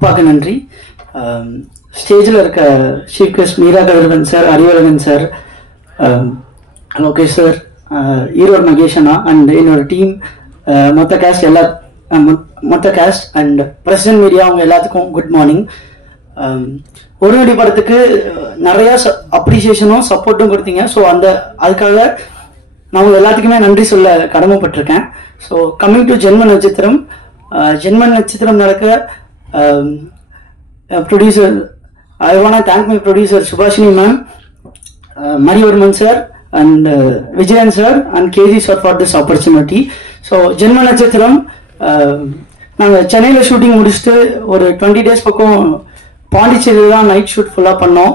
அப்பாவுக்கு நன்றி. ஸ்டேஜில் இருக்க chief guest Meera Kathiravan sir, Arivazhagan sir, Lokesh sir, Erode Mahesh Anna and என்னோட டீம், மொத்த கேஸ்ட் அண்ட் பிரசிடென்ட் மீடியா அவங்க எல்லாத்துக்கும் குட் மார்னிங். ஒரு நொடி படத்துக்கு நிறைய அப்ரிசியேஷனும் சப்போர்ட்டும் கொடுத்தீங்க. ஸோ அதுக்காக நான் உங்க எல்லாத்துக்குமே நன்றி சொல்ல கடமைப்பட்டிருக்கேன். ஸோ கம்மிங் டு ஜென்ம நட்சத்திரம், ஜென்ம நட்சத்திரம் நடக்க producer, I want thank my producer Subashini ma'am, Manivarman sir and Vijayan sir and KG sir for this opportunity. So ஜென்ம நட்சத்திரம் நாங்கள் சென்னையில் ஷூட்டிங் முடிச்சுட்டு ஒரு 20 days பக்கம் பாண்டிச்சேரியில் தான் நைட் ஷூட் ஃபுல்லாக பண்ணோம்.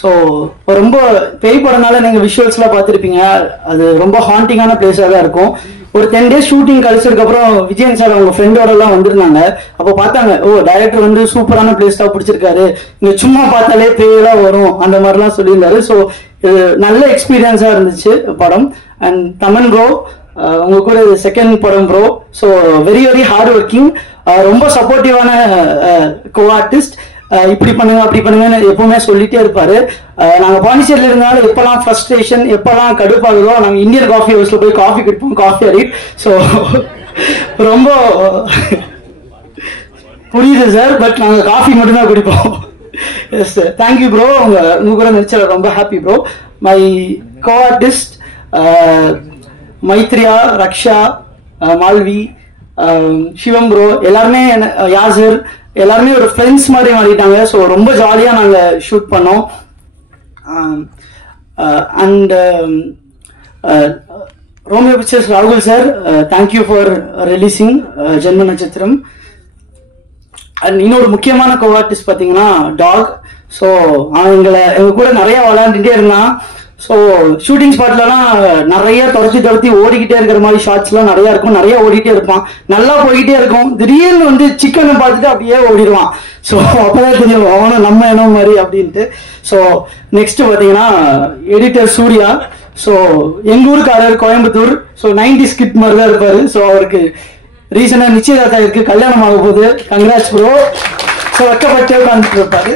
ஸோ ரொம்ப பேய் படம்னால நீங்கள் விஷுவல்ஸ்லாம் பார்த்துருப்பீங்க, அது ரொம்ப ஹாண்டிங்கான பிளேஸாக தான் இருக்கும். ஒரு 10 days ஷூட்டிங் கழிச்சதுக்கப்புறம் விஜயன் சார் அவங்க ஃப்ரெண்டோடலாம் வந்திருந்தாங்க. அப்போ பார்த்தாங்க, ஓ டைரக்டர் வந்து சூப்பரான பிளேஸ் தான் பிடிச்சிருக்காரு, இங்கே சும்மா பார்த்தாலே பேயெல்லாம் வரும் அந்த மாதிரிலாம் சொல்லியிருந்தாரு. ஸோ இது நல்ல எக்ஸ்பீரியன்ஸாக இருந்துச்சு படம். அண்ட் தமன் ப்ரோ, உங்க கூட செகண்ட் படம் bro. So very very hard working, ரொம்ப சப்போர்ட்டிவான கோ ஆர்டிஸ்ட். இப்படி பண்ணுங்க அப்படி பண்ணுங்கன்னு எப்பவுமே சொல்லிட்டே இருப்பாரு. நாங்க பாண்டிச்சேரியில இருந்தாலும் எப்பெல்லாம் ஃப்ரஸ்ட்ரேஷன், எப்பெல்லாம் கடுப்பாகுதோ நாங்க இந்தியன் காஃபி ஹவுஸ்ல போய் காஃபி குடிப்போம், காஃபி அடிட். ஸோ ரொம்ப புரியுது சார், பட் நாங்க காஃபி மட்டும்தான் குடிப்போம். Yes sir, thank you bro. உங்க கூட நடிச்சல ரொம்ப happy bro. My co artist Maitriya, Raksha, Malvi, Shivam bro, எல்லாருமே யாசர், எல்லாருமே ஒரு ஃப்ரெண்ட்ஸ் மாதிரி மாறிட்டாங்க. ஸோ ரொம்ப ஜாலியாக நாங்கள் ஷூட் பண்ணோம். அண்ட் ரோமியோ பிக்சர்ஸ் ராகுல் சார், தேங்க்யூ ஃபார் ரிலீசிங் ஜென்ம நட்சத்திரம். அண்ட் இன்னொரு முக்கியமான கோ ஆர்டிஸ்ட் பார்த்தீங்கன்னா டாக். ஸோ அவன் எங்க கூட நிறைய விளையாண்டுட்டே இருந்தான். ஸோ ஷூட்டிங் ஸ்பாட்லலாம் நிறைய துரத்தி ஓடிக்கிட்டே இருக்கிற மாதிரி ஷார்ட்ஸ்லாம் நிறைய இருக்கும், நிறைய ஓடிட்டே இருப்பான், நல்லா போய்கிட்டே இருக்கும். திடீர்னு வந்து சிக்கனை பார்த்துட்டு அப்படியே ஓடிடுவான். ஸோ அப்போதான் தெரியும் அவனும் நம்ம என்ன மாதிரி அப்படின்ட்டு. ஸோ நெக்ஸ்ட் பார்த்தீங்கன்னா எடிட்டர் சூர்யா. ஸோ எங்கள் ஊருக்காரர் கோயம்புத்தூர். ஸோ 90s கிட் மாதிரி தான் இருப்பாரு. ஸோ அவருக்கு ரீசெண்டாக நிச்சயதார்த்தம் இருக்கு, கல்யாணம் ஆக போகுது, கங்க்ராட்ஸ் ப்ரோ. ஸோ வெக்கப்பட்டு உட்காந்துட்டு இருப்பாரு.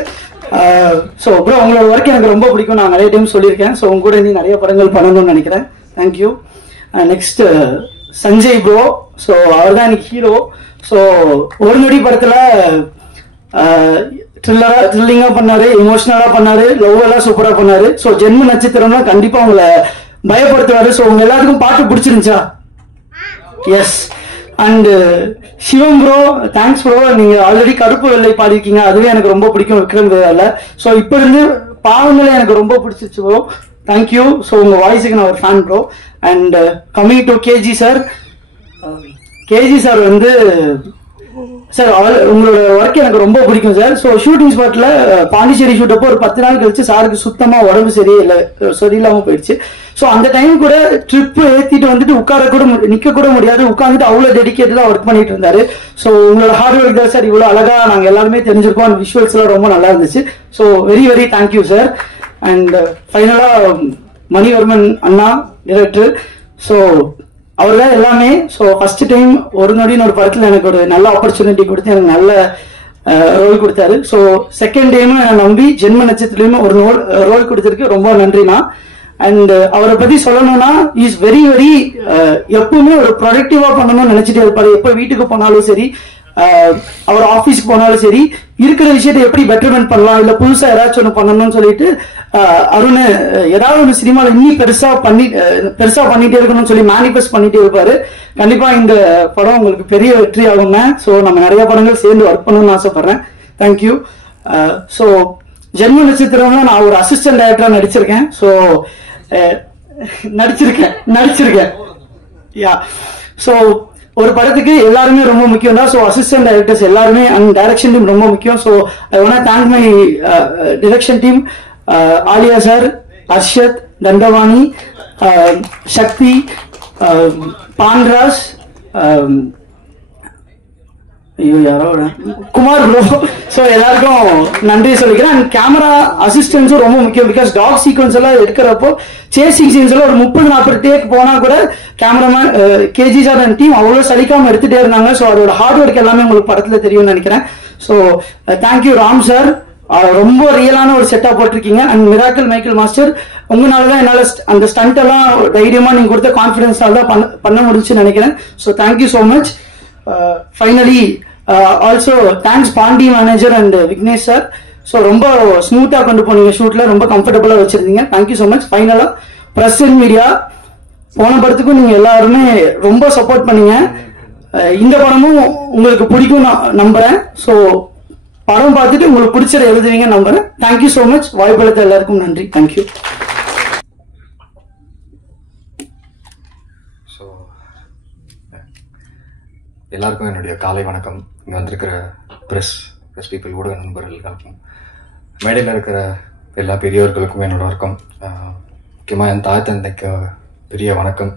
ஸோ ப்ரோ உங்களோட ஒர்க் எனக்கு ரொம்ப பிடிக்கும், நான் நிறைய டைம் சொல்லியிருக்கேன். ஸோ உங்க கூட நீ நிறைய படங்கள் பண்ணணும்னு நினைக்கிறேன். Thank you. Next Sanjay bro. So அவர் தான் எனக்கு ஹீரோ. ஸோ ஒரு நொடி படத்தில் த்ரில்லிங்காக பண்ணாரு, எமோஷனலாக பண்ணாரு, லவ் எல்லாம் சூப்பராக பண்ணாரு. ஸோ ஜென்ம நட்சத்திரம்லாம் கண்டிப்பாக உங்களை பயப்படுத்துவாரு. ஸோ உங்க எல்லாருக்கும் பாட்டு பிடிச்சிருந்துச்சா? Yes. And Shivam bro, thanks bro. நீங்க ஆல்ரெடி கருப்பு வெள்ளை பாடிருக்கீங்க, அதுவே எனக்கு ரொம்ப பிடிக்கும் விக்ரம் வேலை. ஸோ இப்போ இருந்து பாவங்களே எனக்கு ரொம்ப பிடிச்சிச்சு ப்ரோ, தேங்க்யூ. ஸோ உங்க வாய்ஸுக்கு நான் ஒரு fan bro. And coming to KG sir. KG sir வந்து சார் உங்களோட ஒர்க் எனக்கு ரொம்ப பிடிக்கும் சார். ஸோ ஷூட்டிங் ஸ்பாட்ல பாண்டிச்சேரி ஷூட் அப்போ ஒரு 10 நாள் கழிச்சு சாருக்கு சுத்தமா உடம்பு சரியில்லாம போயிடுச்சு. ஸோ அந்த டைம் கூட ட்ரிப் ஏற்றிட்டு வந்துட்டு நிக்க கூட முடியாது, உட்காந்துட்டு அவ்வளோ டெடிக்கேட்டடா ஒர்க் பண்ணிட்டு இருந்தாரு. ஸோ உங்களோட ஹார்ட் ஒர்க் தான் சார் இவ்வளோ அழகா நாங்கள் எல்லாருமே தெரிஞ்சிருக்கோம். அந்த விஷுவல்ஸ் எல்லாம் ரொம்ப நல்லா இருந்துச்சு. So very very thank you sir. And ஃபைனலா மணிவர்மன் அண்ணா டைரக்டர். ஸோ அவர் தான் எல்லாமே. ஸோ ஃபர்ஸ்ட் டைம் ஒரு நொடின்னு ஒரு படத்தில் எனக்கு ஒரு நல்ல ஆப்பர்ச்சுனிட்டி கொடுத்து எனக்கு நல்ல ரோல் கொடுத்தாரு. ஸோ செகண்ட் டைமும் என்னை நம்பி ஜென்ம நட்சத்திரமும் ஒரு ரோல் கொடுத்துருக்கு, ரொம்ப நன்றிண்ணா. அண்ட் அவரை பத்தி சொல்லணும்னா இஸ் வெரி வெரி எப்பவுமே ஒரு ப்ரொடக்டிவா பண்ணணும்னு நினைச்சிட்டே இருப்பாரு. எப்போ வீட்டுக்கு போனாலும் சரி, அவர் ஆஃபீஸ்க்கு போனாலும் சரி, இருக்கிற விஷயத்தை எப்படி பெட்டர்மெண்ட் பண்ணலாம், இல்லை புதுசா ஏதாச்சும் ஒன்று பண்ணணும்னு சொல்லிட்டு அருண் ஏதாவது ஒரு சினிமாவில் இன்னும் பெருசா பண்ணிட்டே இருக்கணும்னு சொல்லி மேனிஃபெஸ்ட் பண்ணிட்டே இருப்பாரு. கண்டிப்பா இந்த படம் உங்களுக்கு பெரிய வெற்றி ஆகுங்க. ஸோ நம்ம நிறைய படங்கள் சேர்ந்து ஒர்க் பண்ணணும்னு ஆசைப்படுறேன். தேங்க்யூ. ஸோ ஜென்ம நட்சத்திரம்ல நான் ஒரு அசிஸ்டன்ட் டைரக்டரா நடிச்சிருக்கேன். ஸோ நடிச்சிருக்கேன் யா. ஸோ ஒரு படத்துக்கு எல்லாருமே ரொம்ப முக்கியம் தான். ஸோ அசிஸ்டன்ட் டைரக்டர்ஸ் எல்லாருமே அண்ட் டைரக்ஷன் டீம் ரொம்ப முக்கியம். So I want thank my direction team, Aliya sir, Arshad, Thandavani, Shakti, Panraj, ஐயோ யாரோ குமார் ப்ரோ. ஸோ எல்லாருக்கும் நன்றி சொல்லிக்கிறேன். அண்ட் கேமரா அசிஸ்டன்ஸும் ரொம்ப முக்கியம். பிகாஸ் டாக் சீக்வன்ஸ் எல்லாம் எடுக்கிறப்போ சேசிங் சீன்ஸ் எல்லாம் ஒரு 30-40 டேக் போனா கூட cameraman KG sir and team அவ்வளோ சலிக்காம எடுத்துட்டே இருந்தாங்க. ஸோ அதோட ஹார்ட் ஒர்க் எல்லாமே உங்களுக்கு படத்துல தெரியும்னு நினைக்கிறேன். ஸோ தேங்க்யூ ராம் சார், ரொம்ப ரியலான ஒரு செட்டா போட்டிருக்கீங்க. அண்ட் மிராக்கிள் மைக்கேல் மாஸ்டர், உங்களாலதான் என்னால அந்த ஸ்டண்ட் எல்லாம் தைரியமா நீங்க கொடுத்த கான்பிடன்ஸ்னால தான் பண்ண முடிச்சுன்னு நினைக்கிறேன். So thank you so much. Finally also thanks Pandi manager and Vignesh sir. So ரொம்ப ஸ்மூத்தா கொண்டு போனீங்க ஷூட்ல, ரொம்ப கம்ஃபர்டபுளா வச்சிருந்தீங்க. Thank you so much. ஃபைனலா பிரஸ் அண்ட் மீடியா, போன படத்துக்கும் நீங்க எல்லாருமே ரொம்ப சப்போர்ட் பண்ணீங்க. இந்த படமும் உங்களுக்கு பிடிக்கும் நம்புறேன். ஸோ படம் பார்த்துட்டு உங்களுக்கு பிடிச்சத எழுதுவீங்க நம்புறேன். Thank you so much. வாய்ப்பளித்த எல்லாருக்கும் நன்றி. தேங்க்யூ. ஸோ எல்லாருக்கும் என்னுடைய காலை வணக்கம். இங்கே வந்திருக்கிற ப்ரெஸ் பீப்புள், ஊடக நண்பர்களுக்கும், மேடையில் இருக்கிற எல்லா பெரியவர்களுக்கும் என்னோட வணக்கம். முக்கியமாக என் தாய் தந்தைக்கு பெரிய வணக்கம்.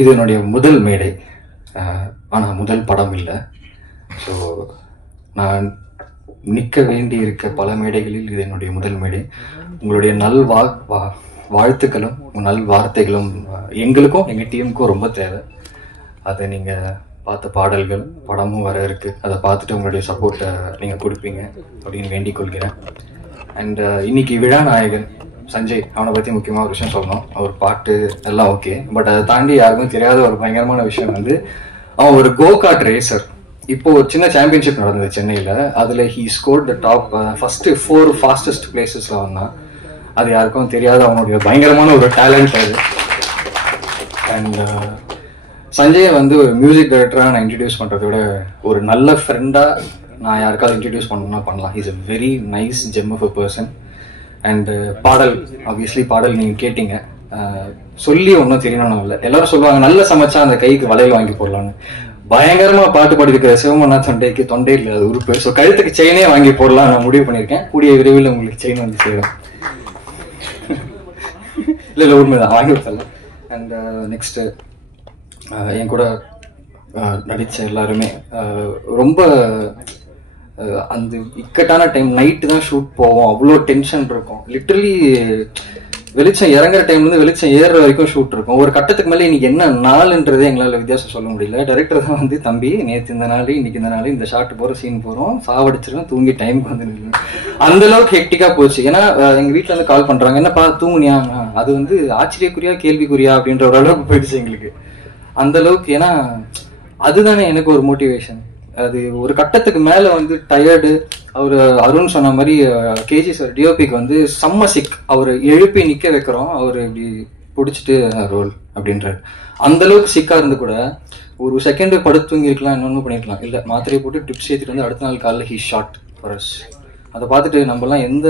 இது என்னுடைய முதல் மேடை, ஆனால் முதல் படம் இல்லை. ஸோ நான் நிற்க வேண்டி இருக்க பல மேடைகளில் இது என்னுடைய முதல் மேடை. உங்களுடைய வாழ்த்துக்களும் நல் வார்த்தைகளும் எங்களுக்கும் எங்கள் டீமுக்கும் ரொம்ப தேவை. அதை நீங்கள் பார்த்த பாடல்கள், படமும் வர இருக்கு, அதை பார்த்துட்டு உங்களுடைய சப்போர்ட்டை நீங்கள் கொடுப்பீங்க அப்படின்னு வேண்டிக் கொள்கிறேன். அண்ட் இன்னைக்கு விழா நாயகன் சஞ்சய், அவனை பற்றி முக்கியமாக ஒரு விஷயம் சொல்லணும். அவர் பாட்டு எல்லாம் ஓகே, பட் அதை தாண்டி யாருக்கும் தெரியாத ஒரு பயங்கரமான விஷயம் வந்து அவன் ஒரு கோகார்ட் ரேசர். இப்போ ஒரு சின்ன சாம்பியன்ஷிப் நடந்தது சென்னையில், அதில் he scored the top first 4 fastest பிளேசஸ்ல வந்தான். அது யாருக்கும் தெரியாத அவனுடைய பயங்கரமான ஒரு டேலண்ட் அது. அண்ட் சஞ்சயை வந்து ஒரு மியூசிக் டைரக்டராக நான் இன்ட்ரடியூஸ் பண்ணுறத விட ஒரு நல்ல ஃப்ரெண்டாக நான் யாருக்காவது இன்ட்ரடியூஸ் பண்ணணும்னா பண்ணலாம். Is a very nice gem of a person. And பாடல், ஆப்வியஸ்லி பாடல் நீங்கள் கேட்டீங்க, சொல்லி ஒன்றும் தெரியணும் இல்லை. எல்லாரும் சொல்லுவாங்க நல்ல சமைச்சா அந்த கைக்கு வளையல் வாங்கி போடலான்னு. பயங்கரமா பாட்டு பாடிருக்கிற சிவமண்ணா தொண்டை இல்லை அது உறுப்பு. ஸோ கழுத்துக்கு செயினே வாங்கி போடலாம் நான் முடிவு பண்ணியிருக்கேன். கூடிய விரைவில் உங்களுக்கு செயின் வந்து சேரும். இல்லை உண்மைதான், வாங்கி கொடுத்தல. அண்ட் நெக்ஸ்ட் என் கூட நடித்த எல்லாருமே ரொம்ப அந்த இக்கட்டான டைம், நைட்டு தான் ஷூட் போவோம், அவ்வளோ டென்ஷன் இருக்கும். லிட்டரலி வெளிச்சம் இறங்குற டைம்லேருந்து வெளிச்சம் ஏறுற வரைக்கும் ஷூட் இருக்கும். ஒரு கட்டத்துக்கு மேலே இன்னைக்கு என்ன நாள்ன்றதே எங்களால் வித்தியாசம் சொல்ல முடியல. டைரக்டர் தான் வந்து தம்பி நேற்று இந்த நாள் இன்னைக்கு இந்த நாள் இந்த ஷாட் போகிற சீன் போகிறோம், சாவடிச்சிருவோம், தூங்கி டைமுக்கு வந்து நிற்கணும். அந்த அளவுக்கு ஹெக்டிக்காக போச்சு. ஏன்னா எங்கள் வீட்டில் வந்து கால் பண்ணுறாங்க, என்னப்பா தூங்குனியா? அது வந்து ஆச்சரியக்குரியா கேள்விக்குரியா அப்படின்ற ஒரு அளவுக்கு போயிடுச்சு எங்களுக்கு. அந்த அளவுக்கு, ஏன்னா அதுதானே எனக்கு ஒரு மோட்டிவேஷன். அது ஒரு கட்டத்துக்கு மேல வந்து டயர்டு. அவர் அருண் சொன்ன மாதிரி கேஜி சார் டிஓபிக்கு வந்து செம்ம சிக். அவர் எழுப்பி நிக்க வைக்கிறோம், அவர் இப்படி பிடிச்சிட்டு ரோல் அப்படின்றாரு. அந்த அளவுக்கு சிக்கா இருந்து கூட ஒரு செகண்ட் படுத்து தூங்கிருக்கலாம், இன்னொன்னு பண்ணிருக்கலாம். இல்ல மாத்திரையை போட்டு டிப்ஸ் ஏற்றிட்டு வந்து அடுத்த நாள் காலையில் ஹீ ஷாட் ஃபார் அஸ். அதை பார்த்துட்டு நம்மலாம் எந்த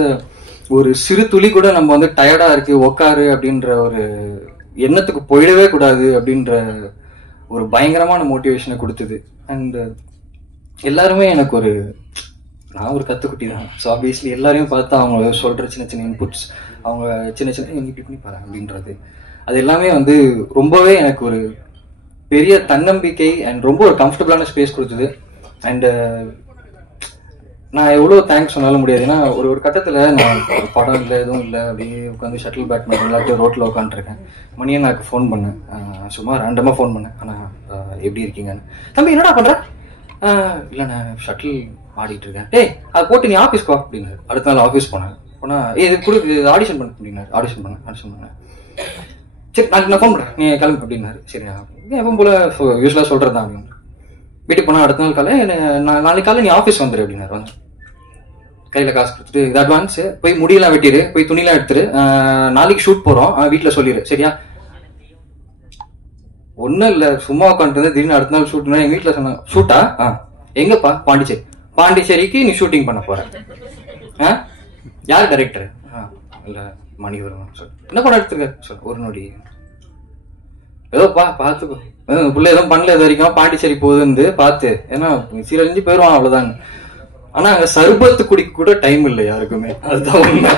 ஒரு சிறு துளி கூட நம்ம வந்து டயர்டா இருக்கு உக்காரு அப்படின்ற ஒரு எண்ணத்துக்கு போயிடவே கூடாது அப்படின்ற ஒரு பயங்கரமான மோட்டிவேஷனை கொடுத்தது. அண்ட் எல்லாருமே எனக்கு நான் ஒரு கத்துக்குட்டி தான். ஸோ ஆப்வியஸ்லி எல்லாரையும் பார்த்து அவங்க சொல்ற சின்ன சின்ன இன்புட்ஸ், அவங்க சின்ன சின்ன இப்படி பண்ணி பாரு அப்படின்றது, அது எல்லாமே வந்து ரொம்பவே எனக்கு ஒரு பெரிய தன்னம்பிக்கை அண்ட் ரொம்ப ஒரு கம்ஃபர்டபுளான ஸ்பேஸ் கொடுத்தது. அண்ட் நான் எவ்வளோ தேங்க்ஸ் சொன்னாலும் முடியாது. ஏன்னா ஒரு கட்டத்தில் நான் படம் இல்லை எதுவும் இல்லை அப்படியே உட்காந்து ஷட்டில் பேட்மிண்டன் விளையாட்டு ரோட்டில் உட்காந்துருக்கேன். மணியனாக்கு ஃபோன் பண்ணேன், சும்மா ரேண்டமாக ஃபோன் பண்ணேன், ஆனால் எப்படி இருக்கீங்கன்னு. தம்பி என்னடா பண்ணுற? இல்லை நான் ஷட்டில் ஆடிட்டு இருக்கேன். அதை போட்டு நீ ஆஃபீஸ்க்கு வா அப்படின்னாரு. அடுத்த நாள் ஆஃபீஸ் போனேன். இது கொடுக்கு ஆடிஷன் பண்ண அப்படின்னாரு. ஆடிஷன் பண்ணேன். சரி நான் ஃபோன் பண்ணுறேன், நீ கிளம்பு அப்படின்னாரு. சரி எப்போ போல யூஸ்வலாக சொல்கிறது தான் அப்படின்னு. வீட்டுக்கு போனால் அடுத்த நாள் காலை நாளைக்கு காலை நீ ஆஃபீஸ் வந்துடு அப்படின்னாரு. வந்து கையில் காசு கொடுத்துட்டு இது அட்வான்ஸ், போய் முடியெல்லாம் வெட்டிடு, போய் துணிலாம் எடுத்துரு, நாளைக்கு ஷூட் போகிறோம், வீட்டில் சொல்லிடு சரியா? ஒன்றும் இல்லை, சும்மா உட்காந்துட்டு திடீர்னு அடுத்த நாள் ஷூட்னா எங்கள் வீட்டில் சொன்னாங்க. ஷூட்டா? எங்கப்பா? பாண்டிச்சேரிக்கு நீ ஷூட்டிங் பண்ண போற? யார் டைரக்டர்? இல்லை மணிவரும். சொல் என்ன படம் எடுத்துருக்காரு? சொல் ஒரு நொடி. ஏதோப்பா பார்த்துக்கோ, பிள்ளை எதுவும் பண்ணல இது வரைக்கும், பாண்டிச்சேரி போகுதுன்னு பார்த்து, ஏன்னா சீரழிஞ்சு போயிடுவான் அவ்வளோதான். ஆனா அங்க சர்பத்து குடிக்க கூட டைம் இல்லை யாருக்குமே, அதுதான் உண்மை.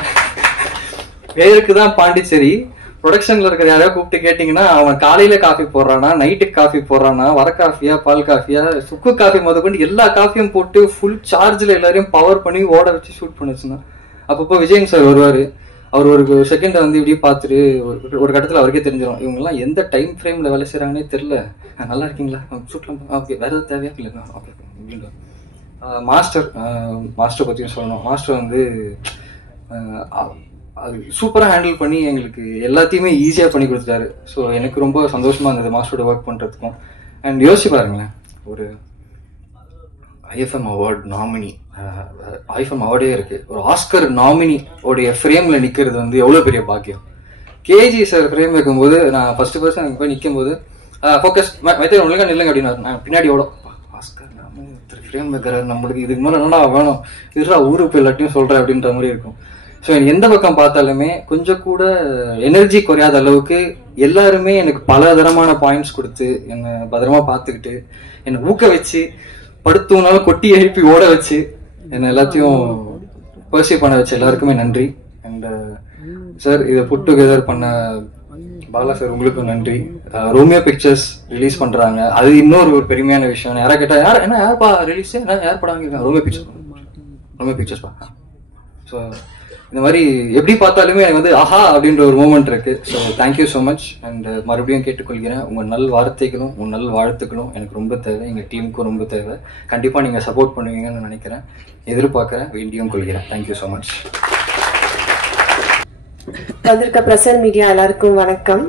பேருக்கு தான் பாண்டிச்சேரி. ப்ரொடக்ஷன்ல இருக்கிற யாரையா கூப்பிட்டு கேட்டீங்கன்னா அவன் காலையில காஃபி போடுறானா, நைட்டுக்கு காஃபி போடுறானா, வர காஃபியா பால் காஃபியா சுக்கு காஃபி முதற்கொண்டு எல்லா காஃபியும் போட்டு ஃபுல் சார்ஜ்ல எல்லாரையும் பவர் பண்ணி ஓட வச்சு ஷூட் பண்ணிச்சுன்னா அப்பப்போ விஜயன் சார் வருவாரு. அவர் ஒரு செகண்ட் வந்து இப்படி பார்த்துட்டு ஒரு கட்டத்தில் அவருக்கே தெரிஞ்சிடும் இவங்கெல்லாம் எந்த டைம் ஃப்ரேமில் வேலை செய்கிறாங்கன்னே தெரில. நல்லா இருக்கீங்களா, சூட்லாம், ஓகே, வேறு எதாவது தேவையா இல்லைண்ணா, ஓகே அப்படின்ற. மாஸ்டர் பற்றியும் சொல்லணும். மாஸ்டர் வந்து அது சூப்பராக ஹேண்டில் பண்ணி எங்களுக்கு எல்லாத்தையுமே ஈஸியாக பண்ணி கொடுத்துட்டாரு. ஸோ எனக்கு ரொம்ப சந்தோஷமாக இருந்தது மாஸ்டரோட ஒர்க் பண்ணுறதுக்கும். அண்ட் யோசிச்சு பாருங்களேன், ஒரு ஐஎஃப்எம் அவார்ட் நாமினி, ஐஎஃப்எம் அவார்டே இருக்குது, ஒரு ஆஸ்கர் நாமினி உடைய ஃப்ரேமில் நிற்கிறது வந்து எவ்வளோ பெரிய பாக்கியம். கேஜி சார் ஃப்ரேம் வைக்கும்போது நான் ஃபர்ஸ்ட் பர்சன் அங்கே போய் நிற்கும் போது ஃபோக்கஸ் மைத்திரி ஒழுங்கா நில்லுங்க அப்படின்னு நான் பின்னாடி ஓடும், ஆஸ்கர் நாமினி ஃப்ரேம் வைக்கிறாரு, நம்மளுக்கு இதுக்கு மேலே என்னடா வேணும், இதுடா ஊருக்கு எல்லாத்தையும் சொல்கிறேன் அப்படின்ற மாதிரி இருக்கும். ஸோ எந்த பக்கம் பார்த்தாலுமே கொஞ்சம் கூட எனர்ஜி குறையாத அளவுக்கு எல்லாருமே எனக்கு பல தரமான பாயிண்ட்ஸ் கொடுத்து என்னை பத்திரமா பார்த்துக்கிட்டு என்னை ஊக்க வச்சு படுத்தவனாலும் கொட்டி எழுப்பி ஓட வச்சு என்னை எல்லாத்தையும் பர்சீவ் பண்ண வச்சு எல்லாருக்குமே நன்றி. அண்ட் சார் இதை புட் டுகெதர் பண்ண பாலா சார் உங்களுக்கும் நன்றி. ரோமியோ பிக்சர்ஸ் ரிலீஸ் பண்றாங்க, அது இன்னொரு பெருமையான விஷயம். யாரா கேட்டா யார்ப்பா ரிலீஸ், யார் படம் வாங்கிருக்காங்க, ரோமியோ பிக்சர்ஸ் பா. ஸோ இந்த மாதிரி எப்படி பார்த்தாலுமே எனக்கு வந்து ஆஹா அப்படின்ற ஒரு மூமெண்ட் இருக்கு. So thank you so much. And மறுபடியும் கேட்டுக்கொள்கிறேன், உங்கள் நல் வார்த்தைகளும் உங்கள் நல் வாழ்த்துக்களும் எனக்கு ரொம்ப தேவை, எங்கள் டீமுக்கும் ரொம்ப தேவை. கண்டிப்பாக நீங்கள் சப்போர்ட் பண்ணுவீங்கன்னு நினைக்கிறேன், எதிர்பார்க்குறேன், வேண்டியும் கொள்கிறேன். Thank you so much. வந்திருக்க பிரசன்ட் மீடியா எல்லாருக்கும் வணக்கம்.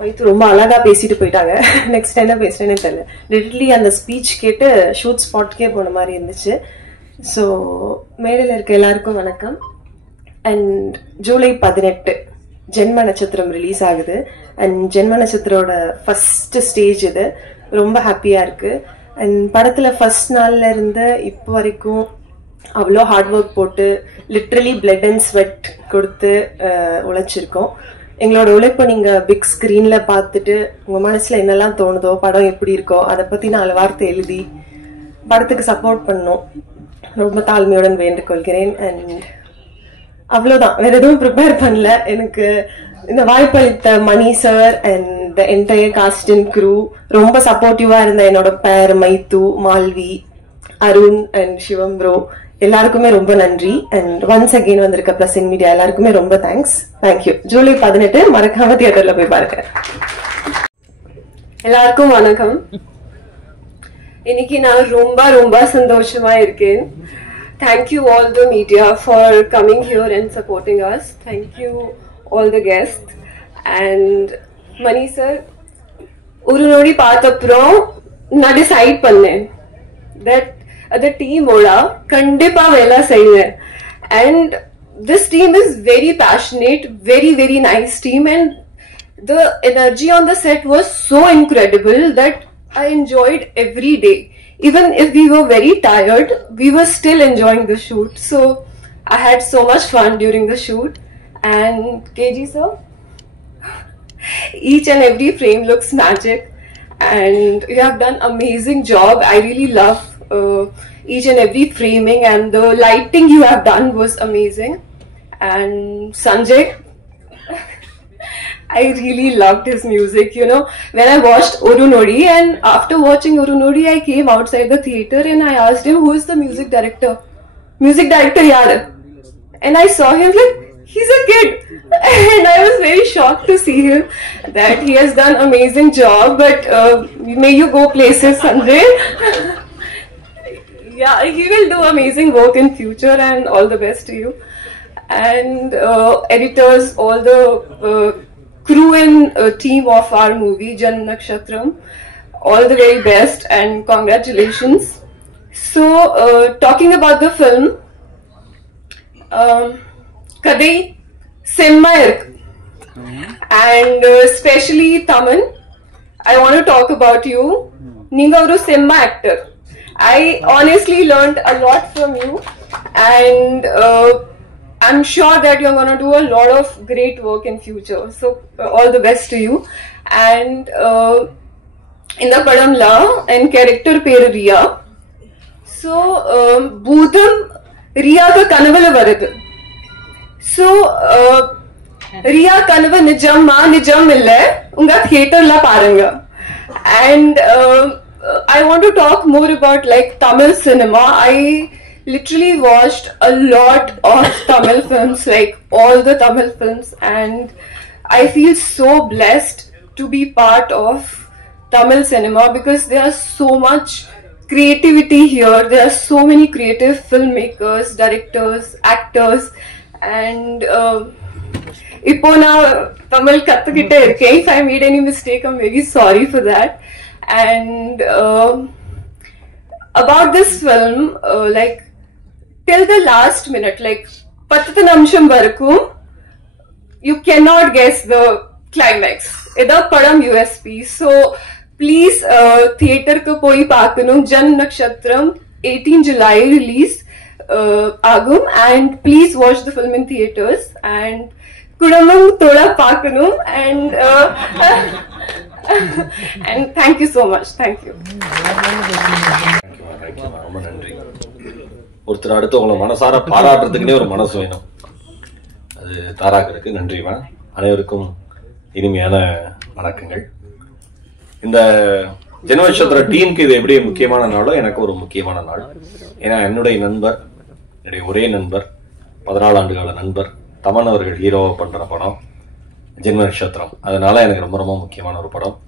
மைத்து ரொம்ப அழகா பேசிட்டு போயிட்டாங்க. நெக்ஸ்ட் என்ன பேசுறேன்னு தெரியல. லிட்டரலி அந்த ஸ்பீச் கேட்டு ஷூட் ஸ்பாட்கே போன மாதிரி இருந்துச்சு. ஸோ மேடையில் இருக்க எல்லாருக்கும் வணக்கம். அண்ட் ஜூலை 18 ஜென்ம நட்சத்திரம் ரிலீஸ் ஆகுது. அண்ட் ஜென்ம நட்சத்திரோட ஃபர்ஸ்ட் ஸ்டேஜ் இது. ரொம்ப ஹாப்பியா இருக்கு. அண்ட் படத்துல ஃபர்ஸ்ட் நாள்ல இருந்து இப்போ வரைக்கும் அவ்வளோ ஹார்ட் ஒர்க் போட்டு லிட்ரலி பிளட் அண்ட் ஸ்வெட் கொடுத்து உழைச்சிருக்கோம். எங்களோட உழைப்பை நீங்க பிக் ஸ்கிரீன்ல பார்த்துட்டு உங்க மனசுல என்னெல்லாம் தோணுதோ, படம் எப்படி இருக்கோ அதை பத்தி 4 வார்த்தை எழுதி படத்துக்கு சப்போர்ட் பண்ணணும் ரொம்ப தாழ்மையுடன் வேண்டுகொள்கிறேன். அண்ட் அவ்வளோதான், வேற எதுவும் ப்ரிப்பேர் பண்ணல. எனக்கு இந்த வாய்ப்பளித்த Mani sir and the entire cast and crew, ரொம்ப சப்போர்ட்டிவா இருந்த என்னோட பேர் மைத்து, மால்வி, அருண் அண்ட் சிவம் ப்ரோ, எல்லாருக்குமே ரொம்ப நன்றி. அண்ட் ஒன்ஸ் அகெயின் வந்திருக்க பிளஸ் இன் மீடியா எல்லாருக்குமே ரொம்ப தேங்க்ஸ். தேங்க்யூ. ஜூலை 18 மறக்காம தியேட்டர்ல போய் பாருங்க. எல்லாருக்கும் வணக்கம். இன்னைக்கு நான் ரொம்ப ரொம்ப சந்தோஷமா இருக்கேன். Thank you all the media for coming here and supporting us. Thank you all the guests. And Mani sir, ஒரு நொடி பார்த்தப்புறம் நான் டிசைட் பண்ணேன் that the team ஓட கண்டிப்பா வேலை செய்வேன். And this team is very passionate, very very nice team, and the energy on the set was so incredible that I enjoyed every day. Even if we were very tired, we were still enjoying the shoot. So I had so much fun during the shoot. And KG sir, each and every frame looks magic, and you have done amazing job. I really love each and every framing, and the lighting you have done was amazing. And Sanjay, I really loved his music. You know, when I watched Oru Nodi, and after watching Oru Nodi, I came outside the theater and I asked him, who is the music director? Music director yaar. And I saw him like, he's a kid. And I was very shocked to see him, that he has done amazing job. But may you go places, Sanjay. Yeah, he will do amazing work in future, and all the best to you. And editors, all the crew and team of our movie Janma Nakshatram, all the very best and congratulations. So talking about the film, Kadai Semma iruk, and especially Taman, I want to talk about you. Ninga oru Semma actor. I honestly learned a lot from you, and I'm sure that you're going to do a lot of great work in future. So all the best to you. And in the padam la and character per Riya. So Bhutam Riya ka kanavala varadu. So Riya kanava nijam ma nijam illa unga theater la paranga. And I want to talk more about like Tamil cinema. I literally watched a lot of Tamil films, like all the Tamil films, and I feel so blessed to be part of Tamil cinema because there are so much creativity here. There are so many creative filmmakers, directors, actors, and ipo na Tamil kattukitte iruken. If I made any mistake, I'm very sorry for that. And about this film, like till the last minute, like pattha namsham varakum, you cannot guess the climax. Ida padam USP. So please theater ku poi paakanum. Jan Nakshatram 18 July release agum, and please watch the film in theaters and kudambam thoda paakanum, and thank you so much. Thank you. ரொம்ப நன்றி. ஒருத்தர் அடுத்தவங்களை மனசார பாராட்டுறதுக்குன்னே ஒரு மனசு வேணும். அது தாராக்கு இருக்கு. நன்றிமா. அனைவருக்கும் இனிமையான வணக்கங்கள். இந்த ஜென்மநட்சத்திர டீமுக்கு இது எப்படி முக்கியமான நாளோ எனக்கு ஒரு முக்கியமான நாள். ஏன்னா என்னுடைய நண்பர், என்னுடைய ஒரே நண்பர், 14 ஆண்டுகால நண்பர் தமன் அவர்கள் ஹீரோவை பண்ற படம் ஜென்மநட்சத்திரம். அதனால எனக்கு ரொம்ப ரொம்ப முக்கியமான ஒரு படம்.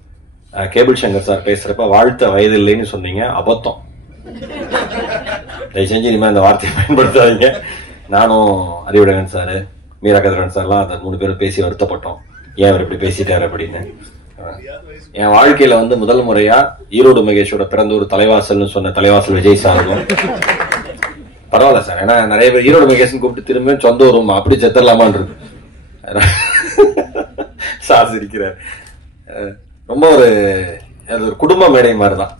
கேபிள் சங்கர் சார் பேசுறப்ப வாழ்த்த வயதில்லைன்னு சொன்னீங்க, அபத்தம். தயவு செஞ்சு இனிமேல் அந்த வார்த்தையை பயன்படுத்தாதீங்க. நானும் அறிவுடையன் சார், மீரா கதிரவன் சார்லாம் அந்த 3 பேரும் பேசி வருத்தப்பட்டோம், ஏன் அவர் இப்படி பேசிட்டாரு அப்படின்னு. என் வாழ்க்கையில வந்து முதல் முறையா ஈரோடு மகேஷோட பிறந்த ஒரு தலைவாசல்னு சொன்ன தலைவாசல் விஜய் சாருக்கும் பரவாயில்ல சார், ஏன்னா நிறைய பேர் ஈரோடு மகேஷன் கூப்பிட்டு திரும்ப சொந்த ஊரும் அப்படி செத்தரலாமான் இருக்கு சார் சிரிக்கிறார். ரொம்ப ஒரு குடும்ப மேடை மாதிரிதான்.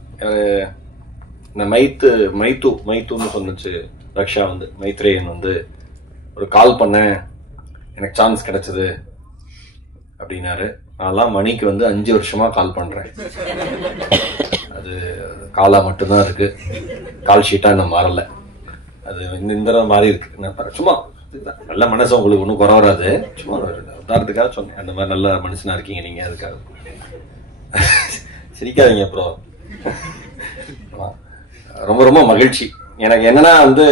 இந்த மைத்துன்னு சொன்னுச்சு ரக்ஷா, வந்து மைத்ரேயன் வந்து ஒரு கால் பண்ண எனக்கு சான்ஸ் கிடைச்சது அப்படின்னாரு. நான்லாம் மணிக்கு வந்து 5 வருஷமா கால் பண்றேன். அது காலா மட்டும்தான் இருக்கு, கால் ஷீட்டா இன்னும் மாறல. அது இந்த மாறி இருக்கு. சும்மா நல்ல மனசு, உங்களுக்கு ஒன்றும் குறை வராது. சும்மா உதாரணத்துக்காக சொன்னேன். அந்த மாதிரி நல்ல மனுஷனா இருக்கீங்க நீங்க, அதுக்காக. சிரிக்காதீங்க. அப்புறம் ரொம்ப ரொம்ப மகிழ்ச்சி எனக்கு. என்னன்னா வந்து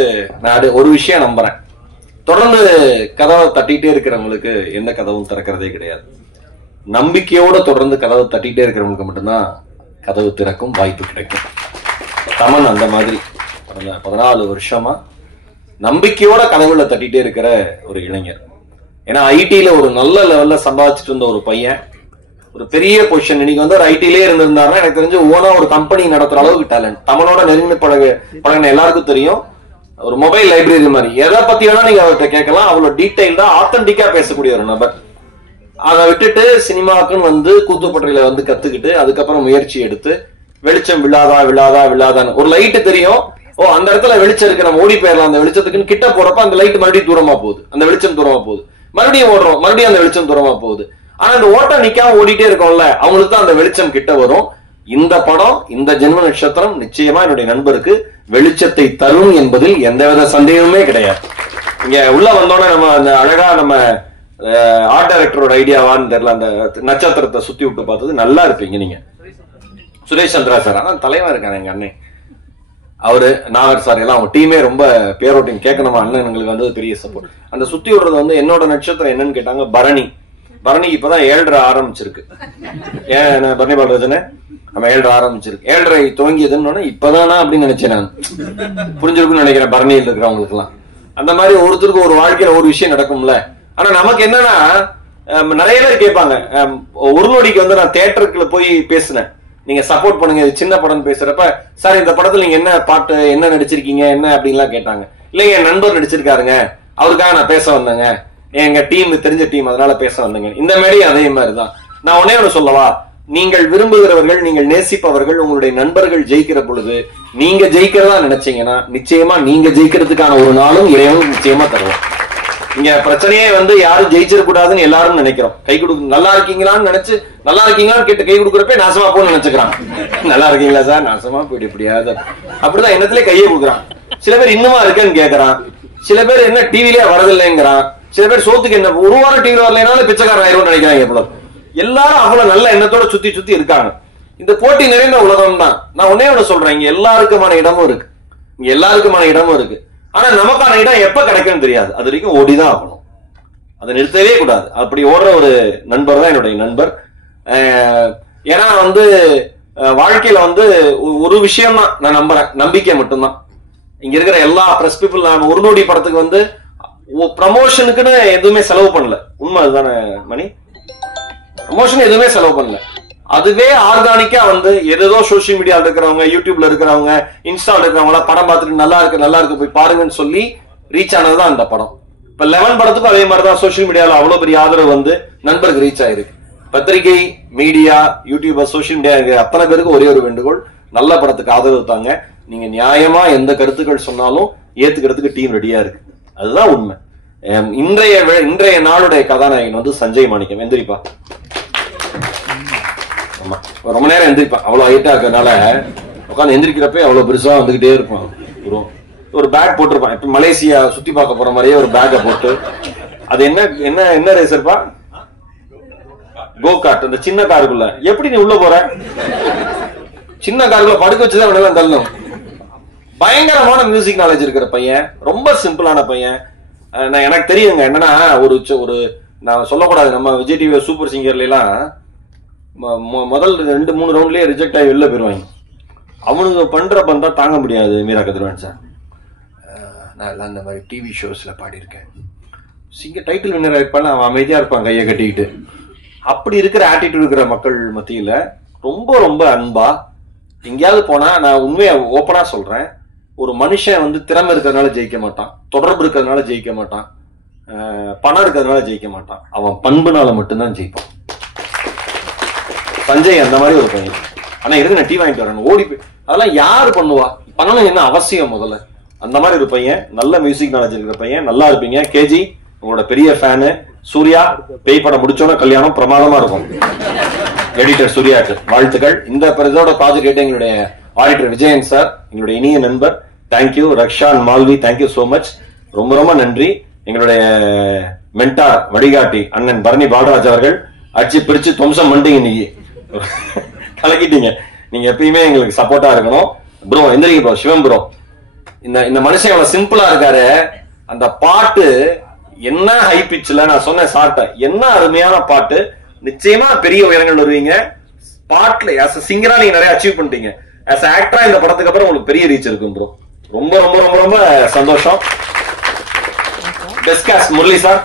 நான் ஒரு விஷயம் நம்புறேன், தொடர்ந்து கதவை தட்டிகிட்டே இருக்கிறவங்களுக்கு எந்த கதவும் திறக்கிறதே கிடையாது. நம்பிக்கையோட தொடர்ந்து கதவு தட்டிகிட்டே இருக்கிறவங்களுக்கு மட்டும்தான் கதவு திறக்கும் வாய்ப்பு கிடைக்கும். தமன் அந்த மாதிரி 14 வருஷமா நம்பிக்கையோட கதவுல தட்டிகிட்டே இருக்கிற ஒரு இளைஞர். ஏன்னா ஐடில ஒரு நல்ல லெவல்ல சம்பாதிச்சுட்டு இருந்த ஒரு பையன் ஒரு பெரிய பொசிஷன் இன்னைக்கு வந்து ஒரு ஐடிலே இருந்திருந்தாருன்னா எனக்கு தெரிஞ்சு ஓனா ஒரு கம்பெனி நடத்துற அளவுக்கு டேலண்ட். தமனோட நெருங்கி பழகின எல்லாருக்கும் தெரியும். ஒரு மொபைல் லைப்ரரி மாதிரி எதை பத்தி வேணா நீங்க அவர்கிட்ட கேட்கலாம். அவ்வளவு டீடைல்டா ஆத்தென்டிக்கா பேசக்கூடிய ஒரு நபர். அதை விட்டுட்டு சினிமாக்குன்னு வந்து கூத்துப்பட்டையில வந்து கத்துக்கிட்டு அதுக்கப்புறம் முயற்சி எடுத்து வெளிச்சம் விழாதான்னு ஒரு லைட்டு தெரியும். ஓ அந்த இடத்துல வெளிச்சம் இருக்கு, நம்ம ஓடி போயிடலாம். அந்த வெளிச்சத்துக்குன்னு கிட்ட போறப்ப அந்த லைட் மறுபடியும் தூரமா போகுது, அந்த வெளிச்சம் தூரமா போகுது. மறுபடியும் ஓடுறோம், மறுபடியும் அந்த வெளிச்சம் தூரமா போகுது. ஆனா அந்த ஓட்டம் நிக்காம ஓடிட்டே இருக்கோம்ல, அவங்களுக்கு தான் அந்த வெளிச்சம் கிட்ட வரும். இந்த படம், இந்த ஜென்ம நட்சத்திரம் நிச்சயமா என்னுடைய நண்பருக்கு வெளிச்சத்தை தரும் என்பதில் எந்தவித சந்தேகமே கிடையாது. இங்க உள்ள வந்தோடனே நம்ம அந்த அழகா நம்ம ஆர்ட் டைரக்டரோட ஐடியாவான்னு தெரியல, அந்த நட்சத்திரத்தை சுத்தி விட்டு பார்த்தது. நல்லா இருப்பீங்க நீங்க. சுரேஷ் சந்திரா சார் அதான் தலைவா இருக்காங்க எங்க அண்ணன். அவரு நாகர் சார் எல்லாம் அவங்க டீமே ரொம்ப பேரோட்டிங் கேட்கணுமா அண்ணன் எங்களுக்கு வந்து பெரிய சப்போர்ட். அந்த சுத்தி விடுறது வந்து என்னோட நட்சத்திரம் என்னன்னு கேட்டாங்க, பரணி. பரணி இப்பதான் 7:30 ஆரம்பிச்சிருக்கு. ஏன் பரணி பாலராஜனே நம்ம 7:30 ஆரம்பிச்சிருக்கு. 7:30 துவங்கியதுன்னு இப்பதானா அப்படின்னு நினைச்சேன் நான். புரிஞ்சிருக்குன்னு நினைக்கிறேன் பரணியில் இருக்கிறவங்களுக்கு எல்லாம். அந்த மாதிரி ஒருத்தருக்கு ஒரு வாழ்க்கையில ஒரு விஷயம் நடக்கும்ல. ஆனா நமக்கு என்னன்னா நிறைய பேர் கேட்பாங்க, ஒரு நொடிக்கு வந்து நான் தியேட்டருக்குள்ள போய் பேசினேன், நீங்க சப்போர்ட் பண்ணுங்க சின்ன படம் பேசுறப்ப, சார் இந்த படத்துல நீங்க என்ன பாட்டு என்ன நடிச்சிருக்கீங்க என்ன அப்படின்லாம் கேட்டாங்க. இல்லைங்க என் நண்பர் நடிச்சிருக்காருங்க, அவருக்காக நான் பேச வந்தேங்க, எங்க டீம் தெரிஞ்ச டீம் அதனால பேச வந்தேங்க. இந்த மாதிரி அதே மாதிரிதான். நான் ஒன்னே ஒண்ணு சொல்லவா, நீங்கள் விரும்புகிறவர்கள், நீங்கள் நேசிப்பவர்கள், உங்களுடைய நண்பர்கள் ஜெயிக்கிற பொழுது நீங்க ஜெயிக்கிறதா நினைச்சீங்கன்னா நிச்சயமா நீங்க ஜெயிக்கிறதுக்கான ஒரு நாளும் இறைவன் நிச்சயமா தருவோம். இங்க பிரச்சனையே வந்து யாரும் ஜெயிச்சிடக்கூடாதுன்னு எல்லாரும் நினைக்கிறோம். கை கொடுக்க நல்லா இருக்கீங்களான்னு நினைச்சு நல்லா இருக்கீங்களான்னு கேட்டு கை கொடுக்குறப்ப நாசமா போன்னு நினைச்சுக்கிறான். நல்லா இருக்கீங்களா சார், நாசமா போயிட்டு இப்படியாவது அப்படிதான் எண்ணத்திலே கையை கொடுக்குறான். சில பேர் இன்னுமா இருக்கேன்னு கேட்கறான். சில பேர் என்ன டிவிலே வரதில்லைங்கிறான். சில பேர் சோத்துக்கு என்ன ஒரு வாரம் டிவில வரலைனாலும் பிச்சைக்காரன் ஆயிரம் நினைக்கிறாங்க. எவ்வளவு எல்லாரும் அவ்வளவு நல்ல எண்ணத்தோட சுத்தி சுத்தி இருக்காங்க. இந்த போட்டி நிறைந்த உலகம் தான். நான் ஒன்னே ஒண்ணு சொல்றேன், இங்க எல்லாருக்குமான இடமும் இருக்கு. இங்க எல்லாருக்குமான இடமும் இருக்கு. ஆனா நமக்கான இடம் எப்ப கிடைக்கும்னு தெரியாது. அது வரைக்கும் ஓடிதான் ஆகணும், அதை நிறுத்தவே கூடாது. அப்படி ஓடுற ஒரு நண்பர் தான் என்னுடைய நண்பர். ஏன்னா வந்து வாழ்க்கையில வந்து ஒரு விஷயம் தான் நான் நம்புறேன், நம்பிக்கை மட்டும்தான். இங்க இருக்கிற எல்லா பிரஸ் பீப்புள், நான் ஒரு நோடி படத்துக்கு வந்து ப்ரமோஷனுக்குன்னு எதுவுமே செலவு பண்ணல. உண்மை அதுதானே மணி? ப்ரமோஷன் எதுவுமே செலவு பண்ணல. அதுவே ஆர்கானிக்கா வந்து ஏதோ சோசியல் மீடியால இருக்கிறவங்க, யூடியூப்ல இருக்கிறவங்க, இன்ஸ்டால இருக்கிறவங்க படம் பார்த்துட்டு நல்லா இருக்கு போய் பாருங்கன்னு சொல்லி ரீச் ஆனதுதான் அந்த படம். இப்ப 11 படத்துக்கும் அதே மாதிரிதான் சோசியல் மீடியால அவ்வளவு பெரிய ஆதரவு வந்து நண்பருக்கு ரீச் ஆயிருக்கு. பத்திரிகை, மீடியா, யூடியூபர், சோசியல் மீடியா இருக்கிற அத்தனை பேருக்கு ஒரே ஒரு வேண்டுகோள், நல்ல படத்துக்கு ஆதரவு தாங்க. நீங்க நியாயமா எந்த கருத்துக்கள் சொன்னாலும் ஏத்துக்கிறதுக்கு டீம் ரெடியா இருக்கு. அதுதான் உண்மை. இன்றைய நாளுடைய கதாநாயகன் வந்து சஞ்சய் மாணிக்கம். எந்திரிப்பா. ஆமா, ரொம்ப நேரம் எந்திரிப்பான். அவ்வளவு ஹைட்டா இருக்கிறதுனால உட்காந்து எந்திரிக்கிறப்ப அவ்வளவு பெருசா வந்துகிட்டே இருப்பான். ஒரு பேக் போட்டிருப்பான். இப்ப மலேசியா சுத்தி பார்க்க போற மாதிரியே ஒரு பேக்கை போட்டு, அது என்ன ரேசர்ப்பா? கோ கார்ட். அந்த சின்ன காருக்குள்ள எப்படி நீ உள்ள போற? சின்ன காருக்குள்ள படுக்க வச்சுதான் வேணாலும் தள்ளணும். பயங்கரமான மியூசிக் நாலேஜ் இருக்கிற பையன், ரொம்ப சிம்பிளான பையன். எனக்கு தெரியுங்க என்னன்னா, ஒரு நான் சொல்லக்கூடாது, நம்ம விஜய் டிவி சூப்பர் சிங்கர்ல எல்லாம் முதல் 2-3 ரவுண்ட்லயே ரிஜெக்ட் ஆகி வெளில போயிருவாங்க. அவனுக்கு பண்ற பந்தா தாங்க முடியாது. மீரா கதிரவன் சார், நான் எல்லாம் இந்த மாதிரி டிவி ஷோஸ்ல பாடியிருக்கேன். சிங்கர் டைட்டில் வின்னர் ஆயிருப்பான், அவன் அமைதியா இருப்பான் கையை கட்டிக்கிட்டு. அப்படி இருக்கிற ஆட்டிடியூட் இருக்கிற மக்கள் மத்தியில ரொம்ப ரொம்ப அன்பா எங்கேயாவது போனா, நான் உண்மையா ஓப்பனா சொல்றேன், ஒரு மனுஷன் வந்து திறமை இருக்கிறதுனால ஜெயிக்க மாட்டான், தொடர்பு இருக்கிறதுனால ஜெயிக்க மாட்டான், பணம் இருக்கிறதுனால ஜெயிக்க மாட்டான். அவன் பண்புனால மட்டும்தான் ஜெயிப்பான். சஞ்சய் அந்த மாதிரி ஒரு பையன். ஆனா எதுக்கு நான் டீ வாங்கிட்டு வரேன், ஓடி போய் அதெல்லாம் யாரு பண்ணுவா? பண்ணணும் என்ன அவசியம் முதல்ல? அந்த மாதிரி ஒரு பையன், நல்ல மியூசிக் நாலேஜ் இருக்கிற பையன். நல்லா இருப்பீங்க. கேஜி உங்களோட பெரிய ஃபேனு. சூர்யா, பேய் படம் முடிச்சோன்னா கல்யாணம் பிரமாதமா இருக்கும். எடிட்டர் சூர்யாக்கு வாழ்த்துக்கள். இந்த இதோட ப்ராஜெக்ட் கேட்டு எங்களுடைய ஆடிட்டர் விஜயன் சார், எங்களுடைய இனிய நண்பர், thank you. Raksha and Malvi, thank you so much. ரொம்ப ரொம்ப நன்றி. எங்களுடைய மென்டார், வழிகாட்டி அண்ணன் பரணி பாலராஜ் அவர்கள், அடிச்சு பிரிச்சு துவம்சம் பண்ணிட்டீங்க இன்னைக்கு, கலக்கிட்டீங்க. நீங்க எப்பயுமே எங்களுக்கு சப்போர்ட்டா இருக்கணும். ப்ரோ எந்திரிங்க ப்ரோ. சிவம் ப்ரோ, இந்த மனுஷன் எவ்வளவு சிம்பிளா இருக்காரு. அந்த பாட்டு என்ன ஹை பிட்ச்ல, நான் சொன்ன சார்ட்ட, என்ன அருமையான பாட்டு. நிச்சயமா பெரிய உயரங்கள் வருவீங்க. பாட்டுல ஆஸ் அ சிங்கரா நீங்க நிறைய அச்சீவ் பண்ணிட்டீங்க. ஆஸ் அ ஆக்டரா இந்த படத்துக்கு அப்புறம் உங்களுக்கு பெரிய ரீச் இருக்கும் ப்ரோ. ரொம்ப ரொம்ப ரொம்ப ரொம்ப சந்தோஷம். Best cost Murali sir.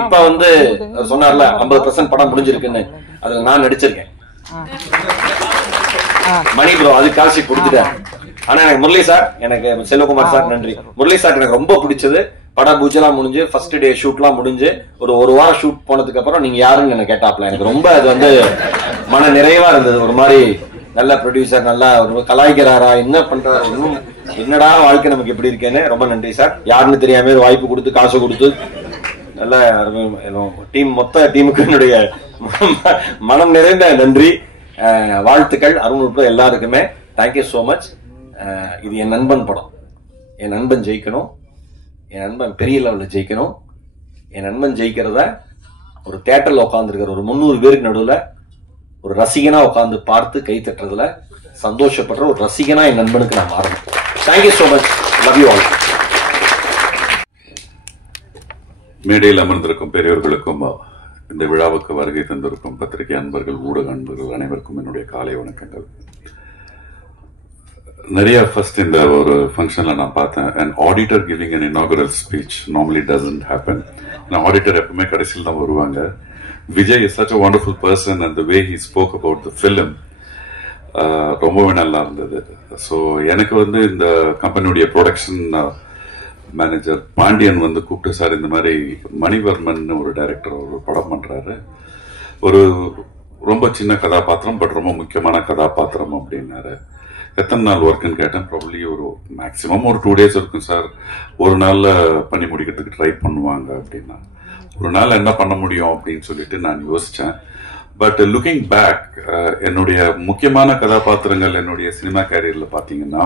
இப்ப வந்து சொன்னார்ல 50% படம் முடிஞ்சிருக்குன்னு, அதுல நான் நடிச்சிருக்கேன். மணி ப்ரோ அது கால்ஷி கொடுத்துட்டேன். ஆனா எனக்கு முரளி சார், எனக்கு செல்வகுமார் சார் நன்றி. முரளி சார் எனக்கு ரொம்ப பிடிச்சது. படம் பூஜைலாம் முடிஞ்சு, ஃபர்ஸ்ட் டே ஷூட்லாம் முடிஞ்சு, ஒரு வாரம் ஷூட் போனதுக்கு அப்புறம் நீங்க யாருன்னு எனக்கு கேட்டாப்ல. எனக்கு ரொம்ப அது வந்து மன நிறைவா இருந்தது. ஒரு மாதிரி நல்ல ப்ரொடியூசர், நல்லா ஒரு கலாய்க்கிறாரா, என்ன பண்றாரு, என்னடா வாழ்க்கை நமக்கு எப்படி இருக்கேன்னு. ரொம்ப நன்றி சார். யாருன்னு தெரியாம ஒரு வாய்ப்பு கொடுத்து, காசு கொடுத்து, நல்ல டீம், மொத்த டீமுக்கு என்னுடைய மனம் நிறைந்த நன்றி, வாழ்த்துக்கள். அருண் எல்லாருக்குமே தேங்க்யூ சோ மச். இது என் நண்பன் படம். என் நண்பன் ஜெயிக்கணும், என் நண்பன் பெரிய லெவலில் ஜெயிக்கணும். என் நண்பன் ஜெயிக்கிறத ஒரு தியேட்டர்ல உட்காந்துருக்கிற ஒரு 300 பேருக்கு நடுவில் ஒரு ரசிகனா உட்காந்து பார்த்து கை தட்டுறதுல சந்தோஷப்படுற ஒரு ரசிகனா என் நண்பனுக்கு நான் மாறணும். Thank you so much. Love you all. மேடையில் அமர்ந்திருக்கும் பெரியவர்களுக்கும் இந்த விழாவுக்கு வருகை தந்திருக்கும் பத்திரிகை அன்பர்கள், ஊடக அன்பர்கள் அனைவருக்கும் என்னுடைய காலை வணக்கங்கள். நிறைய ஃபர்ஸ்ட் இந்த ஒரு ஃபங்க்ஷன்ல நான் பார்த்தேன், an auditor giving an inaugural speech normally doesn't happen. an auditor எப்பவுமே கடைசியில் தான் வருவாங்க. Vijay is such a wonderful person and the way he spoke about the film ரொம்பவே நல்லா இருந்தது. ஸோ எனக்கு வந்து இந்த கம்பெனியுடைய ப்ரொடக்ஷன் மேனேஜர் பாண்டியன் வந்து கூப்பிட்டு, சார் இந்த மாதிரி மணிவர்மன் ஒரு டைரக்டர் ஒரு படம் பண்றாரு, ஒரு ரொம்ப சின்ன கதாபாத்திரம் பட் ரொம்ப முக்கியமான கதாபாத்திரம் அப்படின்னாரு. எத்தனை நாள் ஒர்க்குன்னு கேட்டேன். ப்ராபப்ளி ஒரு மேக்ஸிமம் ஒரு 2 days இருக்கும் சார், ஒரு நாள்ல பண்ணி முடிக்கிறதுக்கு ட்ரை பண்ணுவாங்க அப்படின்னா. ஒரு நாள் என்ன பண்ண முடியும் அப்படின்னு சொல்லிட்டு நான் யோசிச்சேன். பட் லுக்கிங் பேக், என்னுடைய முக்கியமான கதாபாத்திரங்கள் என்னுடைய சினிமா கேரியர்ல பாத்தீங்கன்னா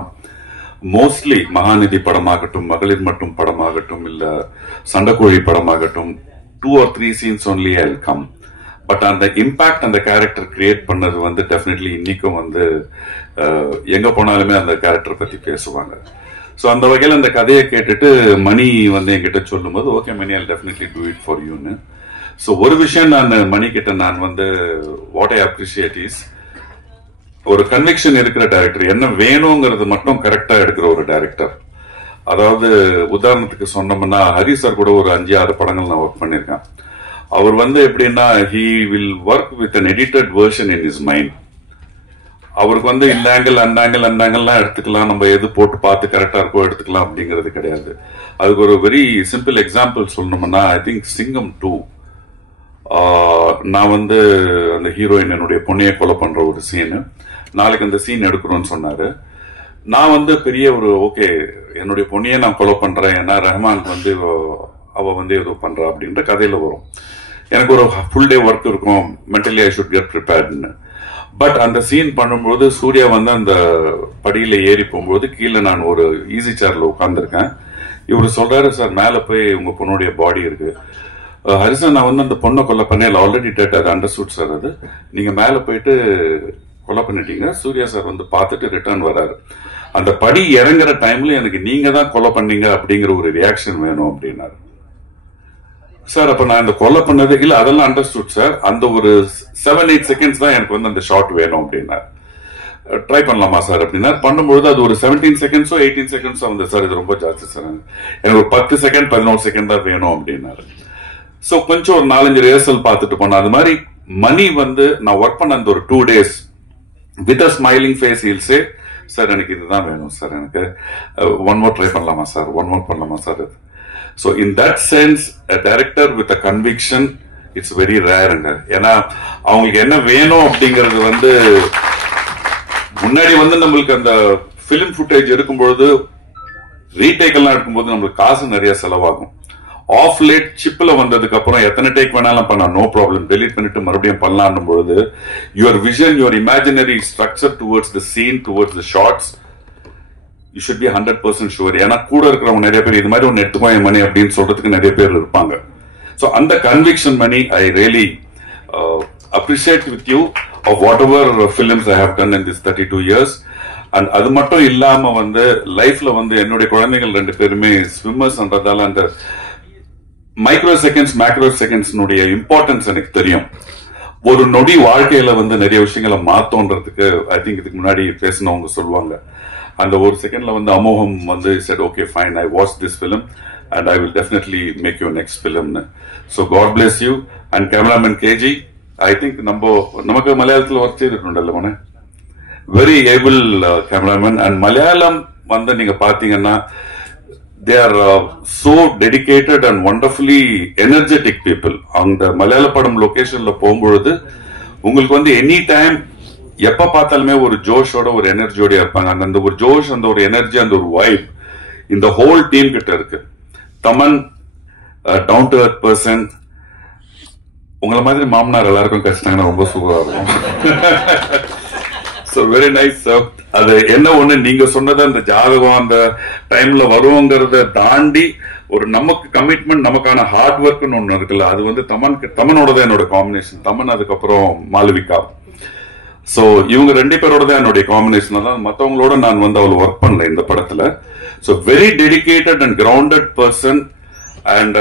மோஸ்ட்லி மகாநிதி படமாகட்டும், மகளிர் மட்டும் படமாகட்டும், இல்ல சண்டைக்கோழி படமாகட்டும், 2 or 3 scenes only I'll come. But அந்த இம்பாக்ட் அந்த கேரக்டர் கிரியேட் பண்ணது வந்து டெஃபினெட்லி இன்னைக்கும் வந்து எங்க போனாலுமே அந்த கேரக்டர் பத்தி பேசுவாங்க. ஸோ அந்த வகையில் அந்த கதையை கேட்டுட்டு மணி வந்து என்கிட்ட சொல்லும்போது okay Mani I definitely do it for யூன்னு. ஸோ ஒரு விஷயம் நான் மணி கிட்ட நான் வந்து வாட் ஐ அப்ரிஷியேட் இஸ் ஒரு கன்விக்ஷன் இருக்கிற டைரக்டர், என்ன வேணுங்கிறது மட்டும் கரெக்டா எடுக்கிற ஒரு டைரக்டர். அதாவது உதாரணத்துக்கு சொன்னோம்னா ஹரி சார் கூட ஒரு 5-6 படங்கள் நான் ஒர்க் பண்ணியிருக்கேன். அவர் வந்து எப்படின்னா he will work with an edited version in his mind. அவருக்கு வந்து இந்த ஆங்கிள் அந்த ஆங்கிள் அந்த ஆங்கிள்லாம் எடுத்துக்கலாம், நம்ம எது போட்டு பார்த்து கரெக்டா இருக்கோ எடுத்துக்கலாம் அப்படிங்கிறது கிடையாது. அதுக்கு ஒரு வெரி சிம்பிள் எக்ஸாம்பிள் சொல்லணும்னா ஐ திங்க் சிங்கம் 2 நான் வந்து அந்த ஹீரோயின் என்னுடைய பொண்ணையை கொலை பண்ற ஒரு சீனு, நாளைக்கு அந்த சீன் எடுக்கணும்னு சொன்னாரு. நான் வந்து பெரிய ஒரு ஓகே என்னுடைய பொண்ணையே நான் கொலை பண்றேன், ஏன்னா ரஹ்மானுக்கு வந்து அவ வந்து ஏதோ பண்றா அப்படின்ற கதையில வரும். எனக்கு ஒரு ஃபுல் டே ஒர்க் இருக்கும், மென்டலி ஐ ஷுட் கெட் ப்ரிப்பேர்ட்னு. பட் அந்த சீன் பண்ணும்போது சூர்யா வந்து அந்த படியில ஏறி போகும்போது கீழே நான் ஒரு ஈஸி சேர்ல உட்காந்துருக்கேன். இவரு சொல்றாரு, சார் மேல போய் உங்க பொண்ணுடைய பாடி இருக்கு. ஹரிசன் நான் வந்து அந்த பொண்ணை கொலை பண்ணேன், ஆல்ரெடி டேட், அது அண்டர்ஸ்டுட் சார், அது நீங்க மேல போயிட்டு கொலை பண்ணிட்டீங்க. சூர்யா சார் வந்து பார்த்துட்டு ரிட்டர்ன் வராரு. அந்த படி இறங்குற டைம்ல எனக்கு நீங்க தான் கொலை பண்ணீங்க அப்படிங்கிற ஒரு ரியாக்ஷன் வேணும் அப்படின்னாரு. சார் அப்ப நான் இந்த கொலை பண்ணது இல்ல, அதெல்லாம் அண்டர்ஸ்டுட் சார், அந்த ஒரு 7-8 செகண்ட்ஸ் தான் எனக்கு வந்து அந்த ஷாட் வேணும் அப்படின்னாரு. ட்ரை பண்ணலாமா சார் அப்படின்னா பண்ணும்போது அது ஒரு 17 செகண்ட்ஸோ 18 செகண்ட்ஸோ வந்து சார் இது ரொம்ப ஜாஸ்தி சார், எனக்கு ஒரு 10 செகண்ட் 11 செகண்ட் தான் வேணும் அப்படின்னாரு. ஸோ கொஞ்சம் ஒரு 4-5 ரிஹர்சல் பார்த்துட்டு போனேன். அது மாதிரி மணி வந்து நான் ஒர்க் பண்ண அந்த ஒரு 2 days with a smiling face he'll say sir எனக்கு இதுதான் வேணும் சார், எனக்கு ஒன் மோர் ட்ரை பண்ணலாமா சார், ஒன் மோர் பண்ணலாமா sir. So in that sense director with a conviction it's very ரேருங்க. ஏன்னா அவங்களுக்கு என்ன வேணும் அப்படிங்கிறது வந்து முன்னாடி வந்து நம்மளுக்கு அந்த பிலிம் ஃபுட்டேஜ் எடுக்கும்பொழுது ரீடேக் எல்லாம் எடுக்கும்போது நம்மளுக்கு காசு நிறைய செலவாகும். ஆஃப் லேட் சிப்ல வந்ததுக்கு அப்புறம் எத்தனை டேக் வேணாலும் பண்ண நோ ப்ராப்ளம், டெலீட் பண்ணிட்டு மறுபடியும் பண்ணலாம் பொழுது your vision, your imaginary structure towards the scene, towards the shots you should be 100% sure. ஏன்னா கூட இருக்கிறவங்க நிறைய பேர் இது மாதிரி ஒன்னு எடுத்துக்கோ என் மணி அப்படின்னு சொல்றதுக்கு நிறைய பேர் இருப்பாங்க. ஸோ அந்த conviction Mani I really appreciate with you of what ever films I have done in this 32 years. And அது மட்டும் இல்லாம வந்து லைஃப்ல வந்து என்னுடைய குழந்தைகள் 2 பேருமே ஸ்விம்மர்ஸ்ன்றதால அந்த மைக்ரோ செகண்ட்ஸ் மேக்ரோ செகண்ட்ஸ்னுடைய இம்பார்ட்டன்ஸ் எனக்கு தெரியும். ஒரு நொடி வாழ்க்கையில வந்து நிறைய விஷயங்களை மாத்தோன்றதுக்கு ஐ திங்க் இதுக்கு முன்னாடி பேசினவங்க சொல்லுவாங்க, அந்த ஒரு செகண்ட்ல வந்து அமோகம் வந்து said okay fine I watched this film and I will definitely make your next film. So God bless you. And cameraman KG, I think நமக்கு மலையாளத்தில் ஒர்க் செய்திருக்கோம்ல மோனே, very able cameraman. And Malayalam வந்து நீங்க பாத்தீங்கன்னா they are so dedicated and wonderfully energetic people. அந்த மலையாள படம் லொகேஷன்ல போகும்பொழுது உங்களுக்கு வந்து எனி டைம் எப்ப பார்த்தாலுமே ஒரு ஜோஷோட ஒரு எனர்ஜியோட இருப்பாங்க. அந்த ஒரு ஜோஷ், அந்த ஒரு எனர்ஜி, அந்த ஒரு வைப் இந்த ஹோல் டீம் கிட்ட இருக்கு. Thaman down to earth person, உங்களை மாதிரி மாமனார் எல்லாருக்கும் கிடைச்சிட்டாங்கன்னா ரொம்ப சூப்பரா இருக்கும். So very nice sir. அது என்ன ஒண்ணு நீங்க சொன்னது அந்த ஜாதகம் அந்த டைம்ல வருவோங்கிறத தாண்டி ஒரு நமக்கு கமிட்மெண்ட், நமக்கான ஹார்ட் ஒர்க்னு ஒண்ணு இருக்குல்ல, அது வந்து தமனோட தான் என்னோட காம்பினேஷன். தமன் அதுக்கப்புறம் மாளவிகா. சோ இவங்க 2 பேரோட தான் என்னுடைய காம்பினேஷன் தான். மற்றவங்களோட நான் வந்து அவள் ஒர்க் பண்ணல இந்த படத்துல. So very dedicated and grounded person. And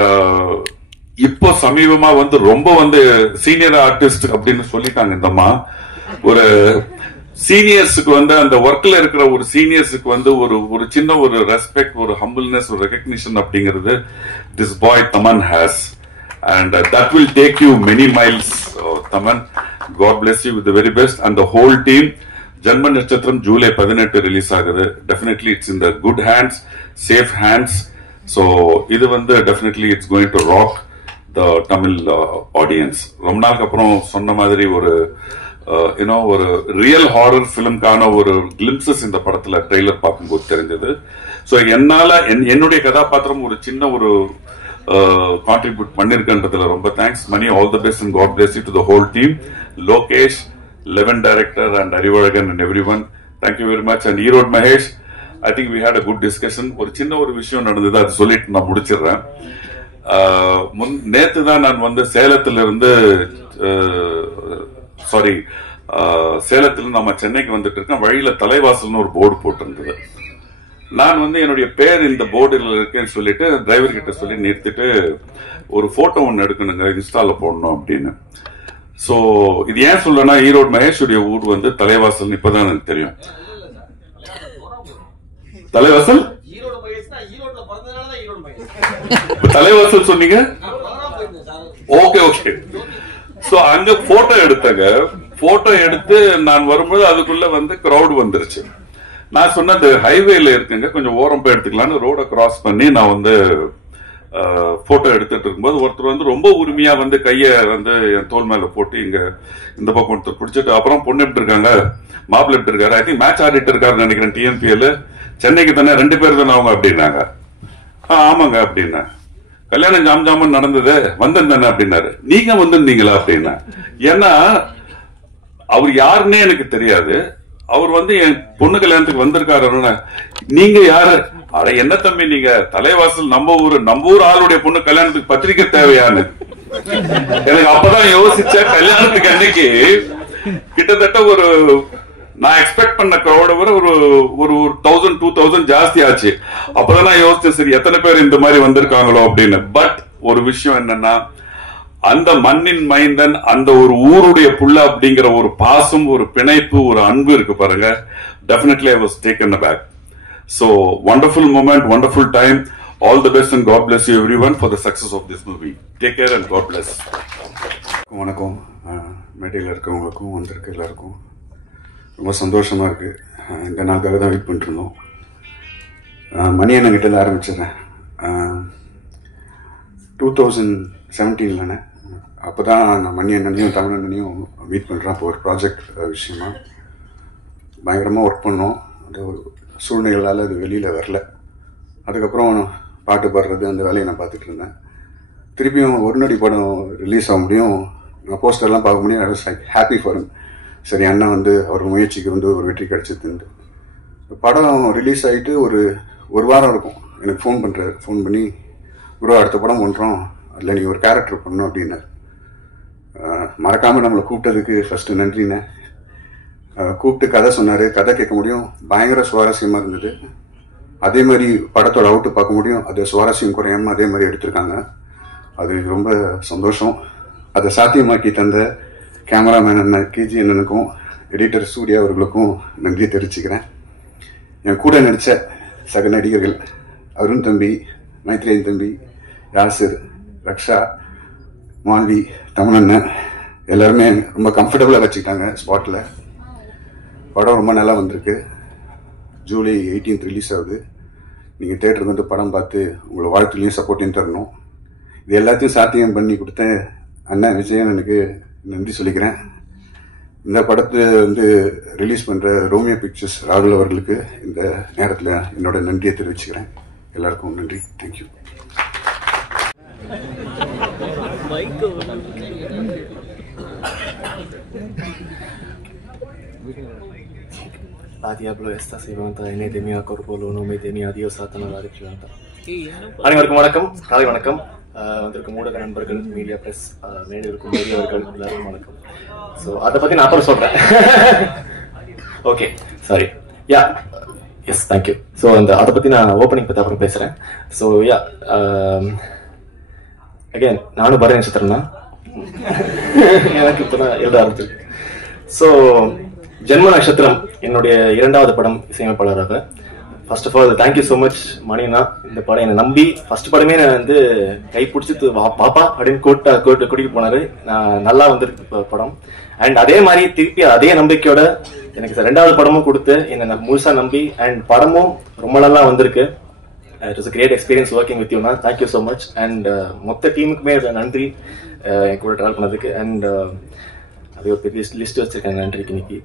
இப்போ சமீபமா வந்து ரொம்ப வந்து சீனியர் ஆர்டிஸ்ட் அப்படின்னு சொல்லிட்டாங்க இந்தம்மா. ஒரு சீனியர்ஸுக்கு வந்து அந்த ஒர்க்ல இருக்கிற ஒரு சீனியர்ஸுக்கு வந்து ஒரு சின்ன ஒரு ரெஸ்பெக்ட், ஒரு ஹம்பிள்னஸ், ஒரு ரெகக்னிஷன் அப்படிங்கிறது this boy Thaman has. And that will take you many miles, Taman. God bless you with the very best. And the whole team. Janma Natchatram July 18 release agudhu. Definitely it's in the good hands, safe hands. So idu vandu definitely it's going to rock the Tamil audience. Romba naalukku appuram sonna madiri oru ஒரு real horror ஃபிலிம்கான ஒரு glimpses இந்த படத்துல trailer பார்க்கும்போது தெரிஞ்சது. So என்னால என்னுடைய கதாபாத்திரம் ஒரு சின்ன ஒரு கான்ட்ரிபியூட் பண்ணிருக்கன்றதுல ரொம்ப thanks Mani. All the best and God bless you to the whole team. Lokesh, eleven director and Arivazhagan and everyone, thank you very much. And Erode Mahesh, I think we had a good discussion. ஒரு சின்ன ஒரு விஷயம் நடந்தது, அது சொல்லிட்டு நான் முடிச்சிடுறேன். நேத்து தான் நான் வந்து சேலத்திலிருந்து சேலத்துல நம்ம சென்னைக்கு வந்துட்டு இருக்கேன். வழியில தலைவாசல்னு ஒரு போர்டு போட்டிருந்தது. நான் வந்து என்னுடைய பேர் இந்த போர்டில் இருக்குன்னு சொல்லிட்டு டிரைவர் கிட்ட சொல்லி நிறுத்திட்டு ஒரு போட்டோ ஒன்று எடுக்கணுங்க, இன்ஸ்டால போடணும் அப்படின்னு. சோ இது ஏன் சொல்லனா, ஈரோடு மகேஷுடைய ஊர் வந்து தலைவாசல். இப்பதான் எனக்கு தெரியும் தலைவாசல். தலைவாசல் சொன்னீங்க. Okay okay. சோ அங்க போட்டோ எடுத்தங்க. போட்டோ எடுத்து நான் வரும்போது அதுக்குள்ள வந்து கிரௌட் வந்துருச்சு. நான் சொன்ன ஹைவேல இருக்குங்க, கொஞ்சம் ஓரம் போய் எடுத்துக்கலான்னு ரோட கிராஸ் பண்ணி நான் வந்து போட்டோ எடுத்துட்டு இருக்கும்போது ஒருத்தர் வந்து ரொம்ப உரிமையா வந்து கைய வந்து என் தோல் மேல போட்டு இங்க இந்த பக்கம் ஒருத்தர் பிடிச்சிட்டு, அப்புறம் பொண்ணு எப்படி இருக்காங்க, மாப்பிள்ள எப்படி இருக்காரு, ஐ திங்க் மேட்ச் ஆடிட்டு இருக்காரு நினைக்கிறேன் TNPL, சென்னைக்கு தானே 2 பேர் தானே அவங்க அப்படின்னாங்க. ஆமாங்க அப்படின்னா. கல்யாணம் ஜாம் ஜாமன் நடந்தது, வந்திருந்தானே அப்படின்னாரு. நீங்க வந்திருந்தீங்களா அப்படின்னா. ஏன்னா அவர் யாருன்னே எனக்கு தெரியாது. அவர் வந்து என் பொண்ணு கல்யாணத்துக்கு வந்திருக்காரு. நீங்க யாரு? அட என்ன தம்பி நீங்க தலைவாசல் நம்ம ஊர் ஆளுடைய பொண்ணு கல்யாணத்துக்கு பத்திரிக்கை தேவையான்னு எனக்கு அப்பதான் யோசிச்ச. கல்யாணத்துக்கு அன்னைக்கு கிட்டத்தட்ட ஒரு நான் எக்ஸ்பெக்ட் பண்ண கிரௌட விட ஒரு 1000-2000 ஜாஸ்தி ஆச்சு. அப்பதான் நான் யோசிச்சேன், சரி எத்தனை பேர் இந்த மாதிரி வந்திருக்காங்களோ அப்படின்னு. பட் ஒரு விஷயம் என்னன்னா, அந்த மண்ணின் மைந்தன், அந்த ஒரு ஊருடைய புள்ள அப்படிங்கிற ஒரு பாசம், ஒரு பிணைப்பு, ஒரு அன்பு இருக்கு பாருங்க. Definitely I was taken aback. So wonderful moment, wonderful time. All the best and God bless you everyone for the success of this movie. Take care and God bless. வணக்கம். மேடையில் இருக்கவங்களுக்கும் வந்திருக்க எல்லாருக்கும் ரொம்ப சந்தோஷமா இருக்கு. இந்த நாளுக்காக தான் வெயிட் பண்ணிட்டு இருந்தோம். மணி அண்ணன் கிட்ட ஆரம்பிச்சிடறேன். 2017 அப்போதான் நான் மணி அண்ணனையும் தமிழ் அண்ணனையும் மீட் பண்ணுறேன். அப்போ ஒரு ப்ராஜெக்ட் விஷயமா பயங்கரமாக ஒர்க் பண்ணோம். அந்த ஒரு சூழ்நிலைகளால் அது வெளியில் வரல. அதுக்கப்புறம் பாட்டு பாடுறது அந்த வேலையை நான் பார்த்துட்டு இருந்தேன். திருப்பியும் ஒரு நடி படம் ரிலீஸ் ஆக முடியும், நான் போஸ்டர்லாம் பார்க்க முடியும். I was like happy for him. சரி அண்ணன் வந்து அவர் முயற்சிக்கு வந்து ஒரு வெற்றி கிடைச்சதுண்டு. படம் ரிலீஸ் ஆகிட்டு ஒரு வாரம் இருக்கும். எனக்கு ஃபோன் பண்ணுறாரு. ஃபோன் பண்ணி, ப்ரோ அடுத்த படம் பண்ணுறோம், அதில் நீங்கள் ஒரு கேரக்டர் பண்ணணும் அப்படின்னாரு. மறக்காமல் நம்மளை கூப்பிட்டதுக்கு ஃபஸ்ட்டு நன்றிண்ணே. கூப்பிட்டு கதை சொன்னார். கதை கேட்க முடியும், பயங்கர சுவாரஸ்யமாக இருந்தது. அதே மாதிரி படத்தோட அவுட்டு பார்க்க முடியும், அது சுவாரஸ்யம் குறையாமல் அதே மாதிரி எடுத்திருக்காங்க. அது ரொம்ப சந்தோஷம். அதை சாத்தியமாக்கி தந்த கேமராமேன் அண்ணன் KG அண்ணனுக்கும் எடிட்டர் சூர்யா அவர்களுக்கும் நன்றி தெரிவிச்சுக்கிறேன். என் கூட நடித்த சக நடிகர்கள் அருண் தம்பி, மைத்ரேயன் தம்பி, யாசிர், ரக்ஷா, மால்வி, தமிழண்ணன் எல்லாருமே ரொம்ப கம்ஃபர்டபுளாக வச்சுக்கிட்டாங்க ஸ்பாட்டில். படம் ரொம்ப நல்லா வந்திருக்கு. ஜூலை 18 ரிலீஸ் ஆகுது. நீங்கள் தேட்டருக்கு வந்து படம் பார்த்து உங்களை வாழ்த்துலையும் சப்போர்ட்டையும் தரணும். இது எல்லாத்தையும் சாத்தியம் பண்ணி கொடுத்த அண்ணன் விஜயனுக்கு நன்றி சொல்லிக்கிறேன். இந்த படத்தை வந்து ரிலீஸ் பண்ணுற ரோமியோ பிக்சர்ஸ் ராகுல் அவர்களுக்கு இந்த நேரத்தில் என்னோட நன்றியை தெரிவிச்சுக்கிறேன். எல்லாருக்கும் நன்றி. Thank you. Diablo estas y vanta en de mi corpolo no me tenía Dios Satanás la planta. அனைவருக்கும் வணக்கம், காலை வணக்கம். வந்திருக்கும் ஊடக நண்பர்கள், மீடியா பிரஸ், மேடைகளுக்கும் மீடியாவர்கள் எல்லாருக்கும் வணக்கம். ஸோ அதை பற்றி நான் அப்புறம் சொல்கிறேன். Okay, sorry. Yeah, yes, thank you. So அதை பற்றி நான் ஓப்பனிங் பற்றி அப்புறம் பேசுகிறேன். ஸோ யா, அகேன் நானும் பரணி நட்சத்திரம் தான். எனக்கு இப்போ தான் எழுத ஆரம்பிச்சிருக்கு. ஸோ ஜென்ம நட்சத்திரம் என்னுடைய 2வது படம் இசையமைப்பாளராக. First of all thank you so much மணினா. இந்த படம் என்னை நம்பி ஃபர்ஸ்ட் படமே நான் வந்து கை பிடிச்சி பாப்பா அப்படின்னு கூட்டிட்டு போனாரு. நான் நல்லா வந்திருக்கு படம். அண்ட் அதே மாதிரி திருப்பி அதே நம்பிக்கையோட எனக்கு 2வது படமும் கொடுத்து என்னை முழுசா நம்பி அண்ட் படமும் ரொம்ப நல்லா வந்திருக்கு. It was a great experience working with you. Thank you so much. And மொத்த டீமுக்குமே நன்றி என் கூட ட்ராவல் பண்ணதுக்கு. அண்ட் அது ஒரு பெரிய லிஸ்ட் வச்சிருக்கேன் நன்றிக்கு இன்னைக்கு.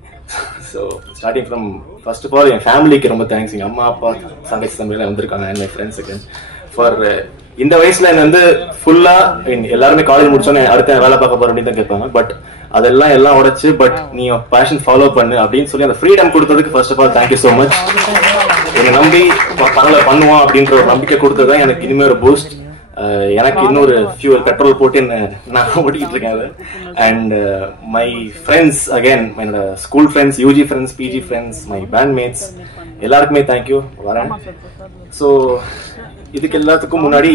So starting from first of all என் ஃபேமிலிக்கு ரொம்ப தேங்க்ஸ். எங்கள் அம்மா அப்பா தங்கச்சி தம்பிலாம் வந்திருக்காங்க அண்ட் மை ஃப்ரெண்ட்ஸுக்கு ஃபார் இந்த வயசுல என்ன வந்து ஃபுல்லா எல்லாருமே காலேஜ் முடிச்சோன்னே அடுத்த வேலை பார்க்க போற அப்படின்னு தான் கேட்பாங்க. பட் அதெல்லாம் உடைச்சு பட் நீ பேஷன் ஃபாலோ பண்ணு அப்படின்னு சொல்லி அந்த ஃப்ரீடம் கொடுத்ததுக்கு first of all thank you so much. என்னை நம்பி பரவாயில்ல பண்ணுவான் அப்படின்ற ஒரு நம்பிக்கை கொடுத்ததான் எனக்கு இனிமேல் ஒரு பூஸ்ட். எனக்கு இன்னொரு ஃபியூல் பெட்ரோல் போட்டு நான் ஓட்டிக்கிட்டு இருக்கேன் அது. அண்ட் மை ஃப்ரெண்ட்ஸ், அகைன் என்னோட school friends, UG friends, PG friends, my bandmates எல்லாருக்குமே தேங்க்யூ வரேன். ஸோ இதுக்கு எல்லாத்துக்கும் முன்னாடி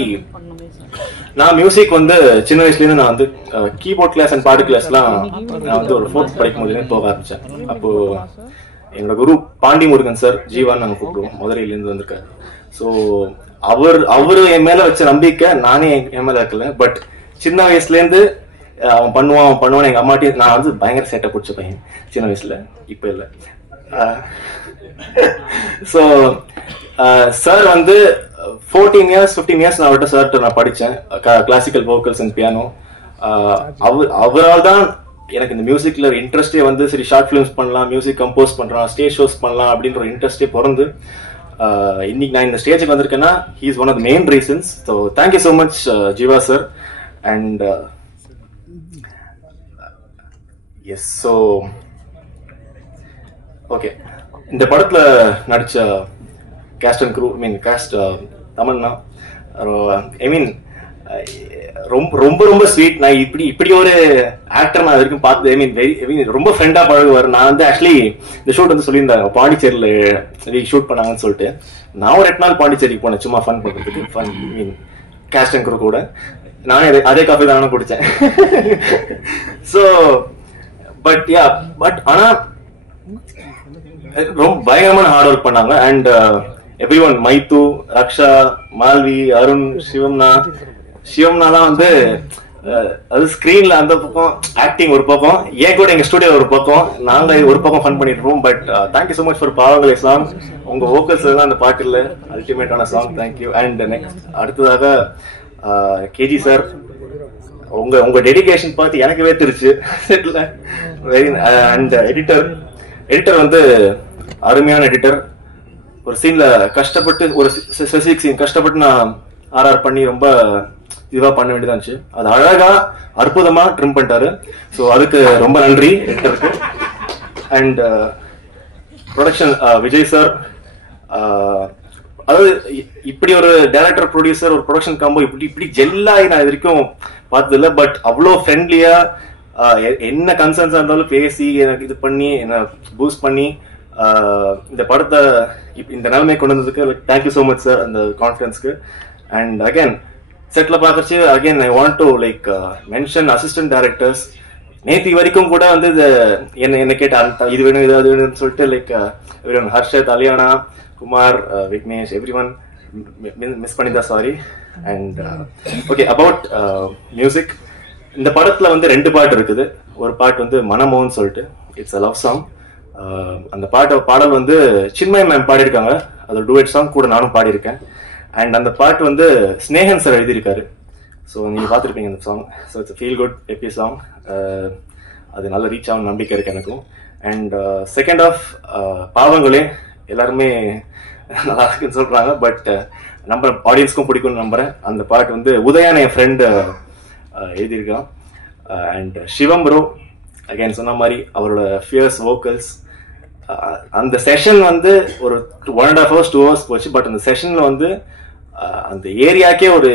நான் மியூசிக் வந்து சின்ன வயசுலேருந்து நான் வந்து கீபோர்ட் கிளாஸ் அண்ட் பாட்டு கிளாஸ்லாம் நான் வந்து ஒரு 4th படிக்கும் போதுலேருந்து போக ஆரம்பித்தேன். அப்போது என்னோட குரு பாண்டி முருகன் சார், ஜீவான்னு நாங்கள் கூப்பிடுவோம், மதுரையிலேருந்து வந்திருக்காரு. ஸோ அவரு என் மேல வச்ச நம்பிக்கை நானே என் மேல வைக்கல. பட் சின்ன வயசுலேருந்து அவன் பண்ணுவான் எங்க அம்மாட்டி. நான் வந்து பயங்கர சேட்டை பிடிச்ச பையன் சின்ன வயசுல, இப்ப இல்லை. ஸோ சார் வந்து 14 years 15 years நான் அவர்கிட்ட சார்கிட்ட நான் படித்தேன் கிளாசிக்கல் வோக்கல்ஸ் அண்ட் பியானோ. அவரால் தான் எனக்கு இந்த மியூசிக்ல இன்ட்ரெஸ்டே வந்து சரி ஷார்ட் ஃபிலிம்ஸ் பண்ணலாம், மியூசிக் கம்போஸ் பண்றோம், ஸ்டேஜ் ஷோஸ் பண்ணலாம் அப்படின்ற ஒரு இன்ட்ரெஸ்டே பிறந்து இன்னைக்கு நான் இந்த ஸ்டேஜுக்கு வந்திருக்கேன்னா he is one of the main reasons. So thank you so much Jiva sir. And yes, so okay, இந்த படத்துல நடிச்ச cast and crew, I mean cast Tamannaah, I mean ரொம்ப ரொம்ப ஸ்வீட். நான் இப்படி ஒரு ஆக்டர் நான் வரைக்கும் பார்த்தது. ஐ மீன் ரொம்ப ஃப்ரெண்டா பழகுவார். நான் வந்து ஆக்சுவலி இந்த ஷூட் வந்து சொல்லியிருந்தேன் பாண்டிச்சேரியில் ஷூட் பண்ணாங்கன்னு சொல்லிட்டு. நான் ஒரு 8 நாள் பாண்டிச்சேரிக்கு போனேன் சும்மா ஃபன் பண்ணுறதுக்கு. Fun mean cast and crew கூட. நானே அதே காஃபி தான் நானும் குடித்தேன். ஸோ பட் ஆனால் ரொம்ப பயங்கரமான ஹார்ட் ஒர்க் பண்ணாங்க. அண்ட் எவ்ரி ஒன், மைத்து, ரக்ஷா, மால்வி, அருண், சிவம்னாலாம் வந்து அது ஸ்கிரீன்ல அந்த பக்கம் ஆக்டிங் ஒரு பக்கம், ஏன் கூட எங்க ஸ்டுடியோ ஒரு பக்கம், நாங்க ஒரு பக்கம் ஃபன் பண்ணிட்டு இருப்போம். But thank you so much for பாவங்களே சாங். உங்க வோக்கல்ஸ் தான் அந்த பாட்டுல அல்டிமேட்டான சாங். தேங்க்யூ. அண்ட் நெக்ஸ்ட் அடுத்ததாக கேஜி சார், உங்க டெடிகேஷன் பார்த்து எனக்கு வேத்துருச்சு செட்ல. அண்ட் எடிட்டர் வந்து அருமையான எடிட்டர். ஒரு சீன்ல கஷ்டப்பட்டு ஒரு ஸ்பெசிபிக் சீன் கஷ்டப்பட்டு நான் ஆர்ஆர் பண்ணி ரொம்ப இதுவா பண்ண வேண்டியதா இருந்துச்சு. அது அழகா அற்புதமா ட்ரிம் பண்ணிட்டாரு. ஸோ அதுக்கு ரொம்ப நன்றி எடிட்டருக்கு. அண்ட் ப்ரொடக்ஷன் விஜய் சார், அதாவது இப்படி ஒரு டைரக்டர் ப்ரொடியூசர் ஒரு ப்ரொடக்ஷன் காம்போ இப்படி ஜெல்லாகி நான் இது வரைக்கும் பார்த்தது இல்லை. பட் அவ்வளோ ஃப்ரெண்ட்லியா என்ன கன்சர்ன்ஸா இருந்தாலும் பேசி எனக்கு இது பண்ணி என்ன பூஸ்ட் பண்ணி இந்த படத்தை இந்த நிலைமை கொண்டு வந்ததுக்கு தேங்க்யூ ஸோ மச் சார், அந்த கான்ஃபிடன்ஸ்க்கு. அண்ட் அகேன் செட்ல பார்க்கச்சு again I want to like mention assistant directors. நேத்தி வரைக்கும் கூட வந்து என்ன கேட்ட இது வேணும் இது அது வேணும்னு சொல்லிட்டு like Harshad, Aliyana, Kumar, Vignesh, every one miss பண்ணிதான் sorry. And okay, about music, இந்த படத்துல வந்து 2 பாட்டு இருக்குது. ஒரு பாட்டு வந்து மனமோன்னு சொல்லிட்டு இட்ஸ் அ லவ் சாங். அந்த பாடல் வந்து சின்மய் மேம் பாடியிருக்காங்க. அது டூயட் சாங் கூட நானும் பாடியிருக்கேன். அண்ட் அந்த பாட்டு வந்து ஸ்னேகன் சார் எழுதியிருக்காரு. ஸோ நீங்க பார்த்துருப்பீங்க அந்த song. So it's feel good happy song. அது நல்ல ரீச் ஆகும் நம்பிக்கை இருக்கு எனக்கும். அண்ட் செகண்ட் ஆஃப் பாவங்களே எல்லாருமே நல்லா இருக்குன்னு சொல்றாங்க. பட் நம்ம ஆடியன்ஸ்க்கும் பிடிக்கும்னு நம்புறேன். அந்த பாட்டு வந்து உதயான என் ஃப்ரெண்டு எழுதியிருக்கான். அண்ட் சிவம் ப்ரோ அகைன் சொன்ன மாதிரி அவரோட ஃபியர்ஸ் வோக்கல்ஸ். அந்த செஷன் வந்து ஒரு 1.5 hours 2 hours போச்சு. பட் அந்த செஷன்ல வந்து அந்த ஏரியாக்கே ஒரு